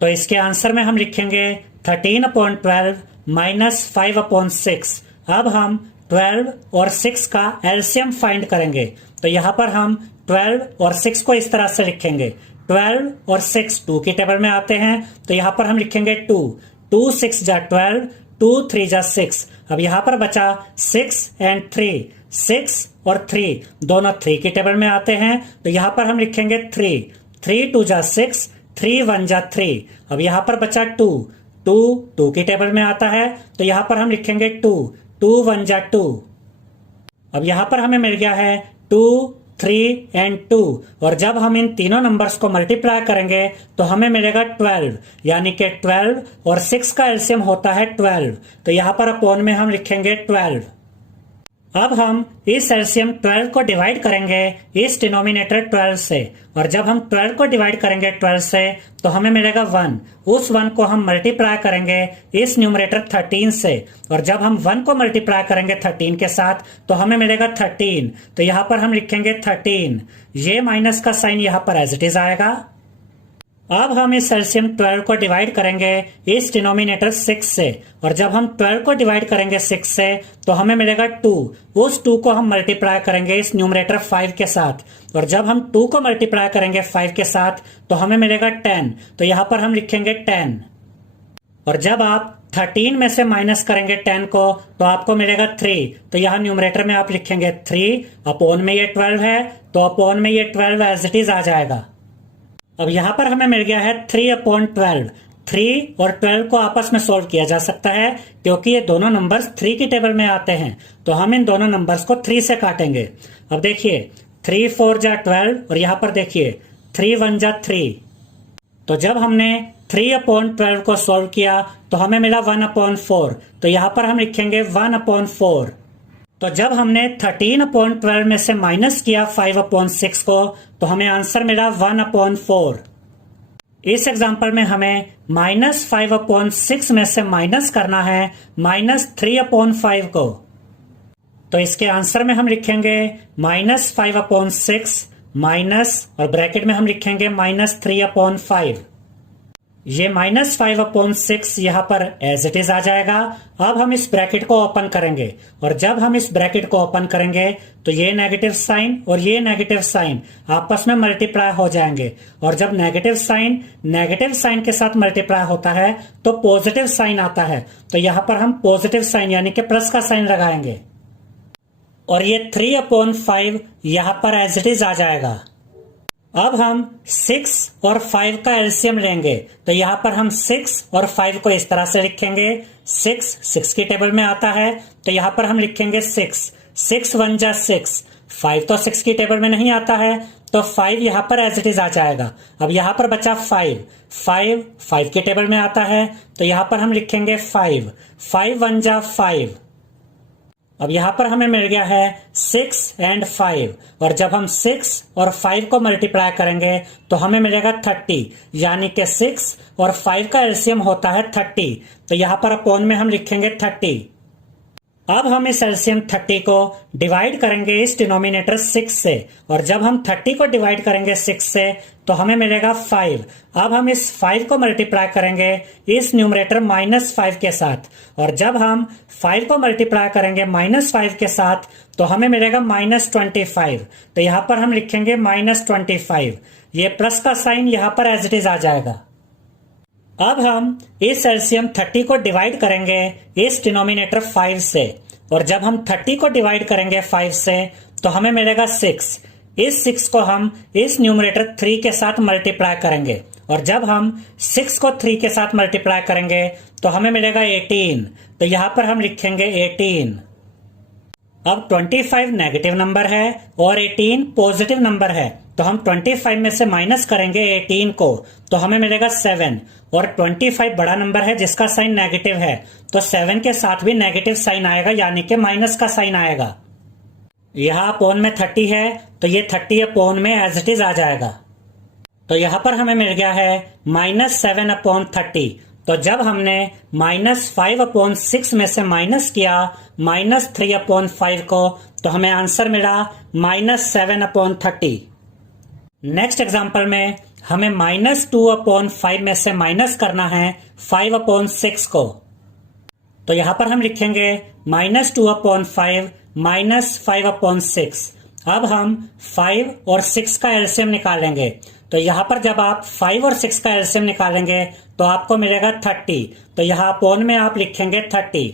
तो इसके आंसर में हम लिखेंगे 13/12 माइनस 5/6। अब हम 12 और 6 का एलसीएम फाइंड करेंगे। तो यहाँ पर हम 12 और 6 को इस तरह से लिखेंगे। 12 और 6 2 की टेबल में आते हैं, तो यहाँ पर हम लिखेंगे 2। 2 6 जा 12, 2 3 जा 6। अब यहाँ पर बचा 6 एंड 3। 6 और 3 दोनों 3 की टेबल में आते हैं, तो यहाँ पर हम लिखेंगे 3। 3 2 जा 6, 3 1 जा 3। अब यहाँ पर बचा 2। 2 की टेबल में आता है, तो यहाँ पर हम लिखेंगे 2। 2 1 जा 2। अब यहाँ पर हमें मिल गया है 2 3 एंड 2, और जब हम इन तीनों नंबर्स को मल्टीप्लाई करेंगे तो हमें मिलेगा 12, यानी कि 12 और 6 का एलसीएम होता है 12। तो यहाँ पर अपॉन में हम लिखेंगे 12। अब हम इस एलसीएम 12 को डिवाइड करेंगे इस डिनोमिनेटर 12 से, और जब हम 12 को डिवाइड करेंगे 12 से तो हमें मिलेगा 1। उस 1 को हम मल्टीप्लाई करेंगे इस न्यूमरेटर 13 से, और जब हम 1 को मल्टीप्लाई करेंगे 13 के साथ तो हमें मिलेगा 13। तो यहाँ पर हम लिखेंगे 13। ये माइनस का साइन यहाँ पर एज इट इज आएगा। अब हम इस एलसीएम 12 को डिवाइड करेंगे इस डिनोमिनेटर 6 से, और जब हम 12 को डिवाइड करेंगे 6 से तो हमें मिलेगा 2। उस 2 को हम मल्टीप्लाई करेंगे इस न्यूमरेटर 5 के साथ, और जब हम 2 को मल्टीप्लाई करेंगे 5 के साथ तो हमें मिलेगा 10। तो यहाँ पर हम लिखेंगे 10। और जब आप 13 में से माइनस करेंगे 10 को तो आपको मिलेगा 3। तो यहाँ न्यूमरेटर में आप लिखेंगे 3, अपॉन में ये 12 है, तो अपॉन में ये 12 एज इट इज आ जाएगा। अब यहाँ पर हमें मिल गया है 3/12। 3 और 12 को आपस में सोल्व किया जा सकता है, क्योंकि ये दोनों नंबर्स 3 की टेबल में आते हैं। तो हम इन दोनों नंबर्स को 3 से काटेंगे। अब देखिए 3 4 जा 12, और यहाँ पर देखिए 3 1 जा 3। तो जब हमने 3/12 को सोल्व किया तो हमें मिला 1/4। तो यहाँ पर हम लिखेंगे 1/4। तो जब हमने 13/12 में से माइनस किया 5/6 को तो हमें आंसर मिला 1/4। इस एग्जांपल में हमें -5/6 में से माइनस करना है -3/5 को। तो इसके आंसर में हम लिखेंगे -5/6 माइनस, और ब्रैकेट में हम लिखेंगे -3/5। ये -5/6 यहाँ पर एज इट इज आ जाएगा। अब हम इस ब्रैकेट को ओपन करेंगे, और जब हम इस ब्रैकेट को ओपन करेंगे तो ये नेगेटिव साइन और ये नेगेटिव साइन आपस में मल्टीप्लाई हो जाएंगे, और जब नेगेटिव साइन के साथ मल्टीप्लाई होता है तो पॉजिटिव साइन आता है। तो यहाँ पर हम पॉजिटिव साइन यानी कि प्लस का साइन लगाएंगे, और ये 3/5 यहाँ पर एज इट इज आ जाएगा। अब हम 6 और 5 का एलसीएम लेंगे, तो यहाँ पर हम 6 और 5 को इस तरह से लिखेंगे। 6 की टेबल में आता है, तो यहाँ पर हम लिखेंगे 6। 6 1 जा 6। 5 तो 6 की टेबल में नहीं आता है, तो 5 यहाँ पर एज इट इज आ जाएगा। अब यहाँ पर बचा 5 की टेबल में आता है, तो यहाँ पर हम लिखेंगे 5। 5 1 जा 5। अब यहाँ पर हमें मिल गया है 6 एंड 5, और जब हम 6 और 5 को मल्टीप्लाई करेंगे तो हमें मिलेगा 30, यानी कि 6 और 5 का एलसीएम होता है 30। तो यहाँ पर अपॉन में हम लिखेंगे 30। अब हम इस एलसीएम 30 को डिवाइड करेंगे इस डिनोमिनेटर 6 से, और जब हम 30 को डिवाइड करेंगे 6 से तो हमें मिलेगा 5। अब हम इस 5 को मल्टीप्लाई करेंगे इस न्यूमरेटर -5 के साथ, और जब हम 5 को मल्टीप्लाई करेंगे -5 के साथ तो हमें मिलेगा -25। तो यहाँ पर हम लिखेंगे -25। ये प्लस का साइन यहाँ पर एज इट इज आ जाएगा। अब हम इस एलसीएम 30 को डिवाइड करेंगे इस डिनोमिनेटर 5 से, और जब हम 30 को डिवाइड करेंगे 5 से तो हमें मिलेगा 6। इस 6 को हम इस न्यूमरेटर 3 के साथ मल्टीप्लाई करेंगे, और जब हम 6 को 3 के साथ मल्टीप्लाई करेंगे तो हमें मिलेगा 18। तो यहाँ पर हम लिखेंगे 18। अब 25 नेगेटिव नंबर है और 18 पॉजिटिव नंबर है, तो हम 25 में से माइनस करेंगे 18 को, तो हमें मिलेगा 7। और 25 बड़ा नंबर है जिसका साइन नेगेटिव है, तो 7 के साथ भी नेगेटिव साइन आएगा, यानी कि माइनस का साइन आएगा। यहाँ अपॉन में 30 है तो ये 30 अपॉन में एज इट इज आ जाएगा। तो यहां पर हमें मिल गया है -7 अपॉन 30। तो जब हमने -5 अपॉन 6 में से माइनस किया -3 अपॉन 5 को, तो हमें आंसर मिला -7 अपॉन 30। नेक्स्ट एग्जाम्पल में हमें -2 अपॉन 5 में से माइनस करना है 5 अपॉन 6 को। तो यहां पर हम लिखेंगे -2 अपॉन 5 -5 अपॉन 6। अब हम 5 और 6 का एलसीएम निकालेंगे। तो यहां पर जब आप 5 और 6 का एलसीएम निकालेंगे तो आपको मिलेगा 30। तो यहां अपॉन में आप लिखेंगे 30।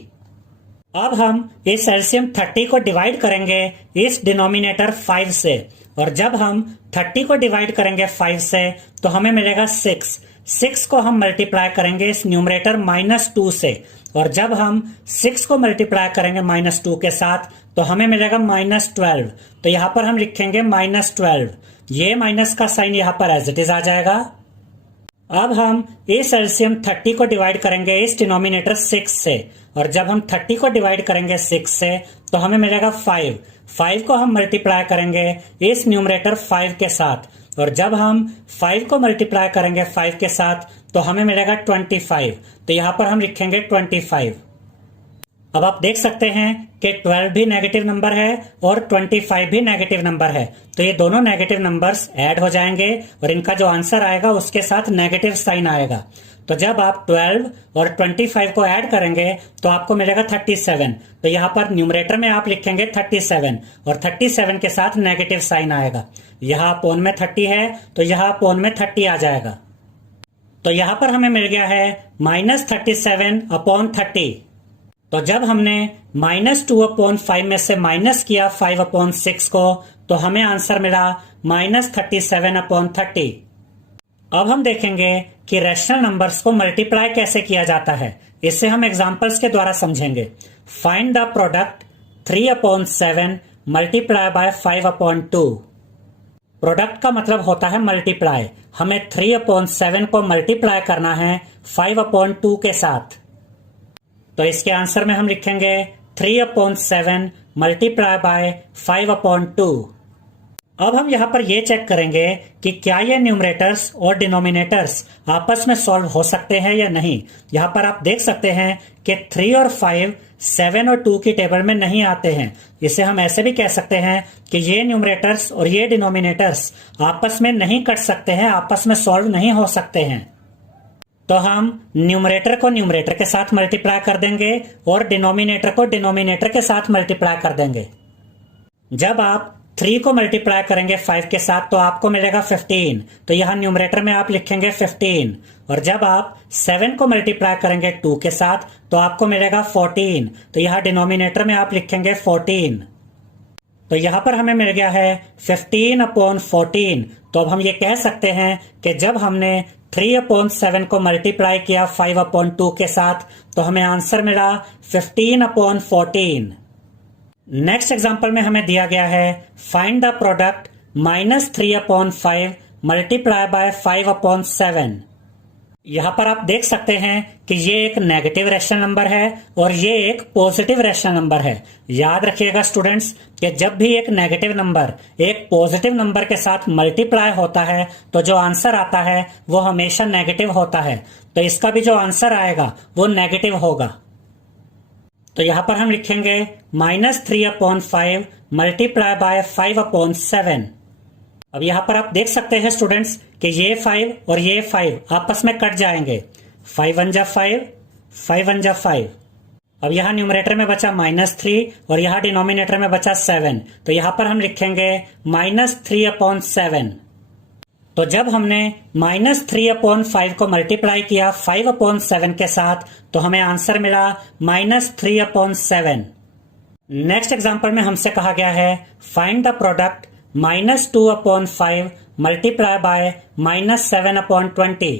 अब हम इस एलसीएम 30 को डिवाइड करेंगे इस डिनोमिनेटर 5 से, और जब हम 30 को डिवाइड करेंगे 5 से तो हमें मिलेगा 6। 6 को हम मल्टीप्लाई करेंगे इस न्यूमरेटर -2 से, और जब हम 6 को मल्टीप्लाई करेंगे -2 के साथ तो हमें मिलेगा -12। तो यहां पर हम लिखेंगे -12। ये माइनस का साइन यहां पर एज इट इज आ जाएगा। अब हम इस एलसीएम 30 को डिवाइड करेंगे इस डिनोमिनेटर 6 से, और जब हम 30 को डिवाइड करेंगे 6 से तो हमें मिलेगा 5। 5 को हम मल्टीप्लाई करेंगे इस न्यूमरेटर 5 के साथ, और जब हम 5 को मल्टीप्लाई करेंगे 5 के साथ तो हमें मिलेगा 25। तो यहां पर हम लिखेंगे 25। अब आप देख सकते हैं कि 12 भी नेगेटिव नंबर है और 25 भी नेगेटिव नंबर है। तो ये दोनों नेगेटिव नंबर्स ऐड हो जाएंगे और इनका जो आंसर आएगा उसके साथ नेगेटिव साइन आएगा। तो जब आप 12 और 25 को ऐड करेंगे तो आपको मिलेगा 37। तो यहाँ पर न्यूमरेटर में आप लिखेंगे 37 और 37 के साथ नेगेटिव साइन आएगा। यहाँ अपॉन में 30 है तो यहाँ अपॉन में 30 आ जाएगा। तो यहाँ पर हमें मिल गया है -37 अपॉन 30। तो जब हमने -2 अपॉन 5 में से माइनस किया 5 अपॉन 6 को तो हमें आंसर मिला -37 अपॉन 30। अब हम देखेंगे कि रैशनल नंबर्स को मल्टीप्लाई कैसे किया जाता है। इससे हम एग्जांपल्स के द्वारा समझेंगे। Find the product 3 upon 7 multiply by 5 upon 2। Product का मतलब होता है मल्टीप्लाई। हमें 3 अपॉन 7 को मल्टीप्लाई करना है 5 अपॉन 2 के साथ। तो इसके आंसर में हम लिखेंगे 3 अपॉन 7 मल्टीप्लाई बाय 5 अपॉन 2। अब हम यहाँ पर ये चेक करेंगे कि क्या ये न्यूमरेटर्स और डिनोमिनेटर्स आपस में सॉल्व हो सकते हैं या नहीं। यहाँ पर आप देख सकते हैं कि 3 और 5 7 और 2 की टेबल में नहीं आते हैं। इसे हम ऐसे भी कह सकते हैं कि ये न्यूमरेटर्स और ये डिनोमिनेटर्स आपस में नहीं कट सकते हैं, आपस में सॉल्व नहीं हो सकते हैं। तो हम न्यूमरेटर को न्यूमरेटर के साथ मल्टीप्लाई कर देंगे और डिनोमिनेटर को डिनोमिनेटर के साथ मल्टीप्लाई कर देंगे। जब आप 3 को मल्टीप्लाई करेंगे 5 के साथ तो आपको मिलेगा 15। तो यहाँ न्यूमरेटर में आप लिखेंगे 15, और जब आप 7 को मल्टीप्लाई करेंगे 2 के साथ तो आपको मिलेगा 14। तो यहाँ डिनोमिनेटर में आप लिखेंगे 14। तो यहाँ पर हमें मिल गया है 15 अपॉन 14। तो अब हम ये कह सकते हैं कि जब हमने 3 अपॉन 7 को मल्टीप्लाई किया 5 अपॉन 2 के साथ तो हमें आंसर मिला 15 अपॉन 14। नेक्स्ट एग्जाम्पल में हमें दिया गया है find the product -3 upon 5 multiply by 5 upon 7। यहाँ पर आप देख सकते हैं कि ये एक नेगेटिव रैशनल नंबर है और ये एक पॉजिटिव रैशनल नंबर है। याद रखिएगा स्टूडेंट्स कि जब भी एक नेगेटिव नंबर एक पॉजिटिव नंबर के साथ मल्टीप्लाई होता है तो जो आंसर आता है वो हमेशा नेगेटिव होता है। तो इसका भी जो आंसर आएगा वो नेगेटिव होगा। तो यहाँ पर हम लिखेंगे -3 अपॉन 5 मल्टीप्लाई बाय 5 अपॉन 7। अब यहाँ पर आप देख सकते हैं स्टूडेंट्स कि ये 5 और ये 5 आपस में कट जाएंगे। 5 1 जा 5, 5 1 जा 5। अब यहाँ न्यूमरेटर में बचा -3 और यहाँ डिनोमिनेटर में बचा 7। तो यहाँ पर हम लिखेंगे -3 अपॉन 7। तो जब हमने -3 अपॉन 5 को मल्टीप्लाई किया 5 अपॉन 7 के साथ तो हमें आंसर मिला -3 अपॉन 7। नेक्स्ट एग्जाम्पल में हमसे कहा गया है find the product -2 upon 5 multiply by -7 upon 20।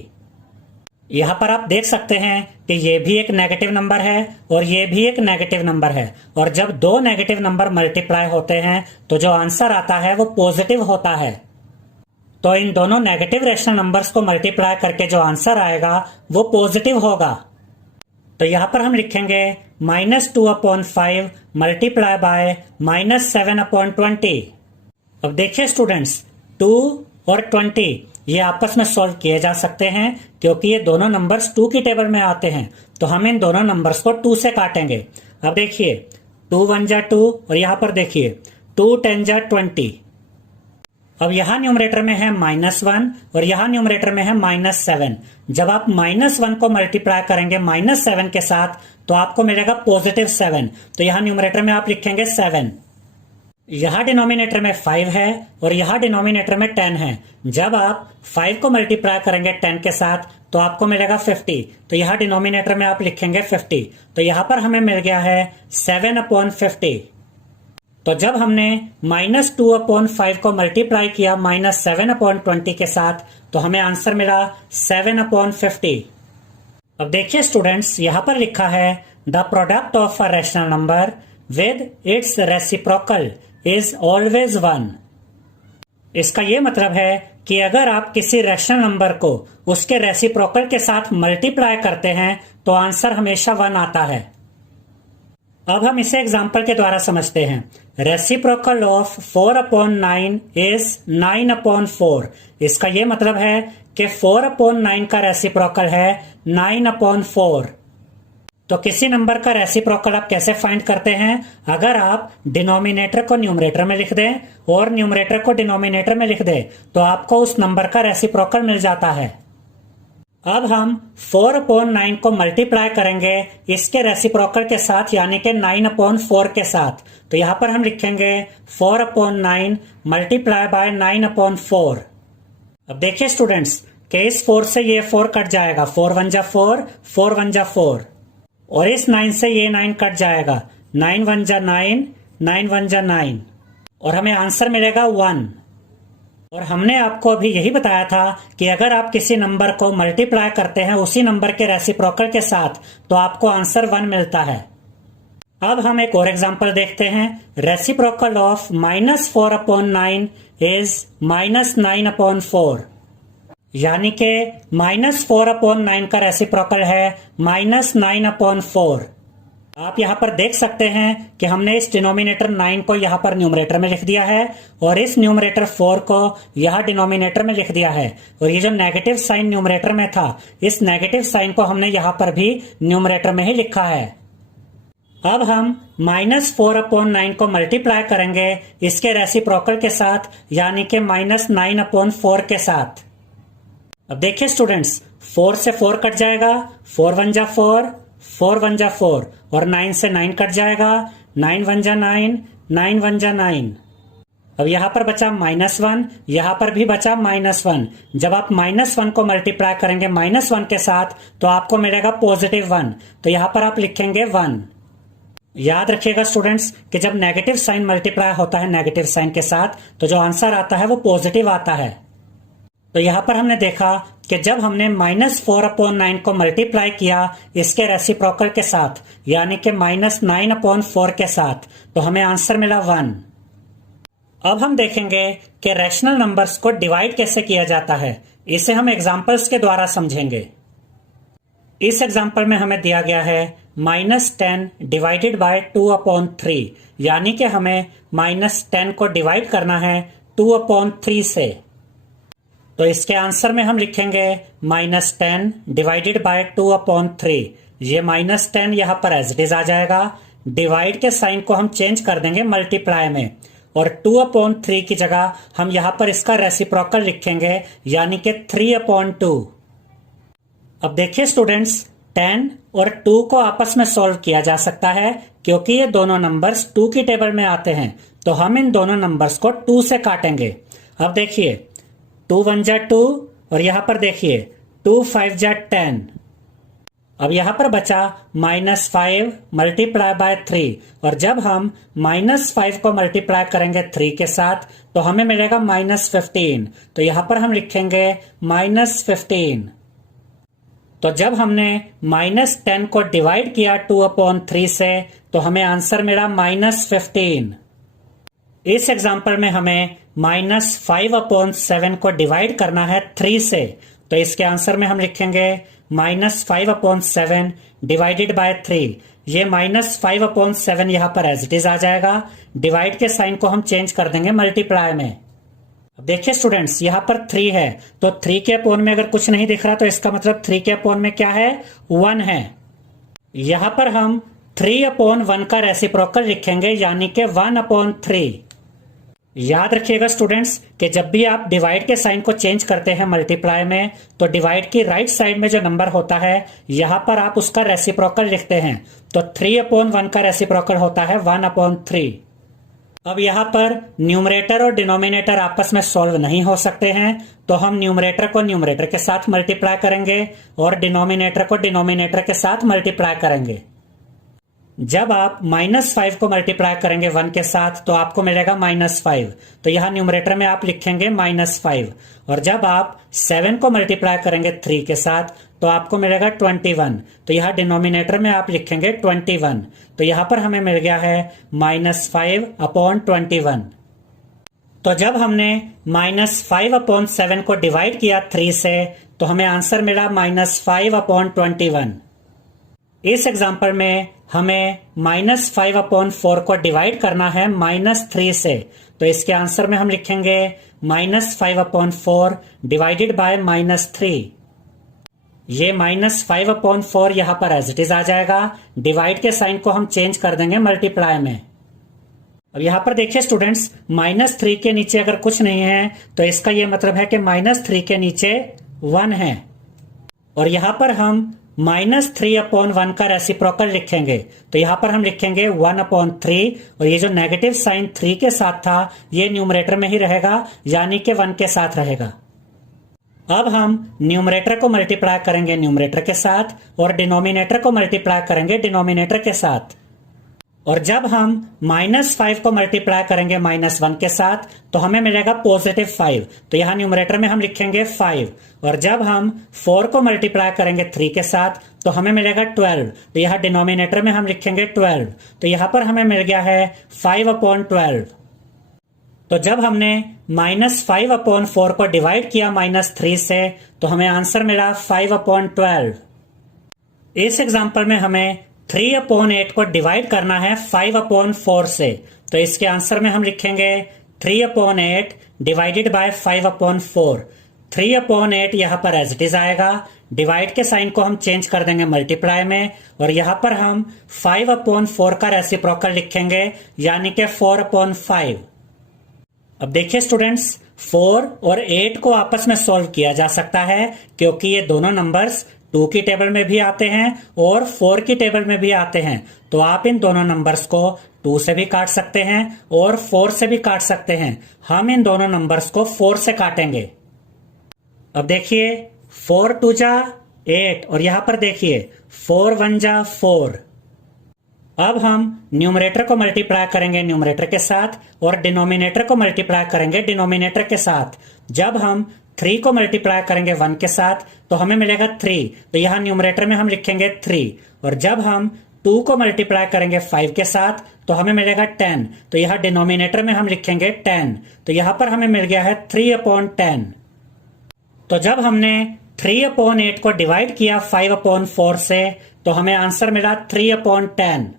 यहाँ पर आप देख सकते हैं कि ये भी एक नेगेटिव नंबर है और ये भी एक नेगेटिव नंबर है, और जब दो नेगेटिव नंबर मल्टीप्लाई होते हैं तो जो आंसर आता है वो पॉजिटिव होता है। तो इन दोनों नेगेटिव रैशनल नंबर्स को मल्टीप्लाई करके जो आंसर आएगा वो पॉजिटिव होगा। तो यहाँ पर हम लिखेंगे -2 अपॉन 5 मल्टीप्लाई बाय -7 अपॉन 20। अब देखिए स्टूडेंट्स, 2 और 20 ये आपस में सॉल्व किए जा सकते हैं क्योंकि ये दोनों नंबर्स 2 की टेबल में आते हैं। तो हम इन दोनों नंबर्स को 2 से काटेंगे। अब देखिए 2 1 जा 2 और यहां पर देखिए 2 10 जा 20। अब यहां न्यूमरेटर में है -1 और यहां न्यूमरेटर में है -7। जब आप -1 को मल्टीप्लाई करेंगे -7 के साथ तो आपको मिलेगा +7। तो यहां न्यूमरेटर में आप लिखेंगे 7। यहां डिनोमिनेटर में 5 है और यहां डिनोमिनेटर में 10 है। जब आप 5 को मल्टीप्लाई करेंगे 10 के साथ तो आपको मिलेगा 50। तो यहां डिनोमिनेटर में आप लिखेंगे 50। तो यहां पर हमें मिल गया है 7/50। तो जब हमने -2/5 को मल्टीप्लाई किया -7/20 के साथ तो हमें आंसर मिला 7/50। अब देखिए स्टूडेंट्स, यहां पर लिखा है the product of a rational number with its reciprocal is always 1। इसका यह मतलब है कि अगर आप किसी रैशनल नंबर को उसके रेसिप्रोकल के साथ मल्टीप्लाई करते हैं तो आंसर हमेशा 1 आता है। अब हम इसे एग्जाम्पल के द्वारा समझते हैं। Reciprocal of 4/9 is 9/4। इसका यह मतलब है कि 4/9 का रेसिप्रोकल है 9/4। तो किसी नंबर का रेसिप्रोकल आप कैसे फाइंड करते हैं? अगर आप डिनोमिनेटर को न्यूमरेटर में लिख दें और न्यूमरेटर को डिनोमिनेटर में लिख दें तो आपको उस नंबर का रेसिप्रोकल मिल जाता है। अब हम 4/9 को मल्टीप्लाई करेंगे इसके रेसिप्रोकल के साथ यानी कि 9/4 के साथ। तो यहां पर हम लिखेंगे 4/9 मल्टीप्लाई बाय 9/4। अब देखिए स्टूडेंट्स कि इस 4 से ये 4 कट जाएगा, 4 1 जा 4, 4 1 जा 4। और इस 9 से ये 9 कट जाएगा, 9 1 जा 9, 9 1 जा 9 और हमें आंसर मिलेगा 1। और हमने आपको अभी यही बताया था कि अगर आप किसी नंबर को मल्टीप्लाई करते हैं उसी नंबर के रेसिप्रोकल के साथ तो आपको आंसर 1 मिलता है। अब हम एक और एग्जांपल देखते हैं। Reciprocal of -4/9 is -9/4। यानी कि -4/9 का रेसिप्रोकल है -9/4। आप यहां पर देख सकते हैं कि हमने इस डिनोमिनेटर 9 को यहां पर न्यूमरेटर में लिख दिया है और इस न्यूमरेटर 4 को यहां डिनोमिनेटर में लिख दिया है। और ये जो नेगेटिव साइन न्यूमरेटर में था, इस नेगेटिव साइन को हमने यहां पर भी न्यूमरेटर में ही लिखा है। अब हम -4/9 को मल्टीप्लाई करेंगे इसके रेसिप्रोकल के साथ यानी कि -9/4 के साथ। अब देखिए स्टूडेंट्स, 4 से 4 कट जाएगा, 4 1 जा 4, 4 1 जा 4 और 9 से 9 कट जाएगा, 9 1 जा 9, 9 1 जा 9। अब यहां पर बचा -1, यहां पर भी बचा -1। जब आप -1 को मल्टीप्लाई करेंगे -1 के साथ तो आपको मिलेगा +1। तो यहां पर आप लिखेंगे 1। याद रखिएगा स्टूडेंट्स कि जब नेगेटिव साइन मल्टीप्लाई होता है नेगेटिव साइन के साथ तो जो आंसर आता है वो पॉजिटिव आता है। तो यहां पर हमने देखा कि जब हमने -4/9 को मल्टीप्लाई किया इसके रेसिप्रोकल के साथ यानी कि -9/4 के साथ तो हमें आंसर मिला 1। अब हम देखेंगे कि रैशनल नंबर्स को डिवाइड कैसे किया जाता है। इसे हम एग्जांपल्स के द्वारा समझेंगे। इस एग्जांपल में हमें दिया गया है -10 डिवाइडेड बाय 2/3 यानी कि हमें -10 को डिवाइड करना है 2/3 से। तो इसके आंसर में हम लिखेंगे -10 डिवाइडेड बाय 2/3। ये -10 यहां पर एज इट इज आ जाएगा। डिवाइड के साइन को हम चेंज कर देंगे मल्टीप्लाई में और 2/3 की जगह हम यहां पर इसका रेसिप्रोकल लिखेंगे यानी कि 3/2। अब देखिए स्टूडेंट्स, 10 और 2 को आपस में सॉल्व किया जा सकता है क्योंकि ये दोनों नंबर्स 2 की टेबल में आते हैं। तो हम इन दोनों नंबर्स को 2 से काटेंगे। अब देखिए 2 1 जा 2 और यहां पर देखिए 2 5 जा 10। अब यहां पर बचा -5 मल्टीप्लाई बाय 3 और जब हम -5 को मल्टीप्लाई करेंगे 3 के साथ तो हमें मिलेगा -15। तो यहां पर हम लिखेंगे -15। तो जब हमने -10 को डिवाइड किया 2/3 से तो हमें आंसर मिला -15। इस एग्जाम्पल में हमें -5/7 को डिवाइड करना है 3 से। तो इसके आंसर में हम लिखेंगे -5/7 डिवाइडेड बाय 3 ये -5/7 यहाँ पर एज इट इज आ जाएगा। डिवाइड के साइन को हम चेंज कर देंगे मल्टीप्लाई में। अब देखिए स्टूडेंट्स, यहाँ पर 3 है, तो 3 के अपॉन में अगर कुछ नहीं दिख रहा तो इसका मतलब 3 के अपॉन में क्या है, 1 है। यहाँ पर हम 3/1 का रेसिप्रोकल लिखेंगे, यानी कि 1/3। याद रखिएगा स्टूडेंट्स कि जब भी आप डिवाइड के साइन को चेंज करते हैं मल्टीप्लाई में, तो डिवाइड की राइट साइड में जो नंबर होता है यहां पर आप उसका रेसिप्रोकल लिखते हैं। तो 3/1 का रेसिप्रोकल होता है 1/3। अब यहां पर न्यूमरेटर और डिनोमिनेटर आपस में सॉल्व नहीं हो सकते हैं, तो हम न्यूमरेटर को न्यूमरेटर के साथ मल्टीप्लाई करेंगे और डिनोमिनेटर को डिनोमिनेटर के साथ मल्टीप्लाई करेंगे। जब आप -5 को मल्टीप्लाई करेंगे 1 के साथ तो आपको मिलेगा -5, तो यहां न्यूमरेटर में आप लिखेंगे -5। और जब आप 7 को मल्टीप्लाई करेंगे 3 के साथ तो आपको मिलेगा 21, तो यहां डिनोमिनेटर में आप लिखेंगे 21। तो यहां पर हमें मिल गया है -5/21। तो जब हमने -5/7 को डिवाइड किया 3 से तो हमें आंसर मिला -5/21। इस एग्जाम्पल में हमें -5/4 को डिवाइड करना है -3 से, तो इसके आंसर में हम लिखेंगे -5/4 डिवाइडेड बाय -3। ये -5/4 यहां पर एज इट इज आ जाएगा। डिवाइड के साइन को हम चेंज कर देंगे मल्टीप्लाई में। अब यहां पर देखिए स्टूडेंट्स, -3 के नीचे अगर कुछ नहीं है तो इसका यह मतलब है कि -3 के नीचे 1 है। और यहां पर हम -3/1 का रेसिप्रोकल लिखेंगे, तो यहां पर हम लिखेंगे 1/3, और ये जो नेगेटिव साइन 3 के साथ था ये न्यूमरेटर में ही रहेगा, यानी कि 1 के साथ रहेगा। अब हम न्यूमरेटर को मल्टीप्लाई करेंगे न्यूमरेटर के साथ और डिनोमिनेटर को मल्टीप्लाई करेंगे डिनोमिनेटर के साथ। और जब हम -5 को मल्टीप्लाई करेंगे -1 के साथ तो हमें मिलेगा +5, तो यहां न्यूमरेटर में हम लिखेंगे 5। और जब हम 4 को मल्टीप्लाई करेंगे 3 के साथ तो हमें मिलेगा 12, तो यहां डिनोमिनेटर में हम लिखेंगे 12। तो यहां पर हमें मिल गया है 5/12। तो जब हमने -5/4 को डिवाइड किया -3 से तो हमें आंसर मिला 5/12। इस एग्जाम्पल में हमें 3/8 को डिवाइड करना है 5/4 से, तो इसके आंसर में हम लिखेंगे 3/8 डिवाइडेड बाय 5/4। 3/8 यहां पर एज इट इज आएगा। डिवाइड के साइन को हम चेंज कर देंगे मल्टीप्लाई में, और यहां पर हम 5/4 का रेसिप्रोकल लिखेंगे, यानी कि 4/5। अब देखिए स्टूडेंट्स, 4 और 8 को आपस में सॉल्व किया जा सकता है, क्योंकि ये दोनों नंबर्स 2 की टेबल में भी आते हैं और 4 की टेबल में भी आते हैं। तो आप इन दोनों नंबर्स को 2 से भी काट सकते हैं और 4 से भी काट सकते हैं। हम इन दोनों नंबर्स को 4 से काटेंगे। अब देखिए, 4 2 जा 8, और यहां पर देखिए 4 1 जा 4। अब हम न्यूमरेटर को मल्टीप्लाई करेंगे न्यूमरेटर के साथ और डिनोमिनेटर को मल्टीप्लाई करेंगे डिनोमिनेटर के साथ। जब हम 3 को मल्टीप्लाई करेंगे 1 के साथ तो हमें मिलेगा 3, तो यहां न्यूमरेटर में हम लिखेंगे 3। और जब हम 2 को मल्टीप्लाई करेंगे 5 के साथ तो हमें मिलेगा 10, तो यहां डिनोमिनेटर में हम लिखेंगे 10। तो यहां पर हमें मिल गया है 3/10। तो जब हमने 3/8 को डिवाइड किया 5/4 से तो हमें आंसर मिला 3/10।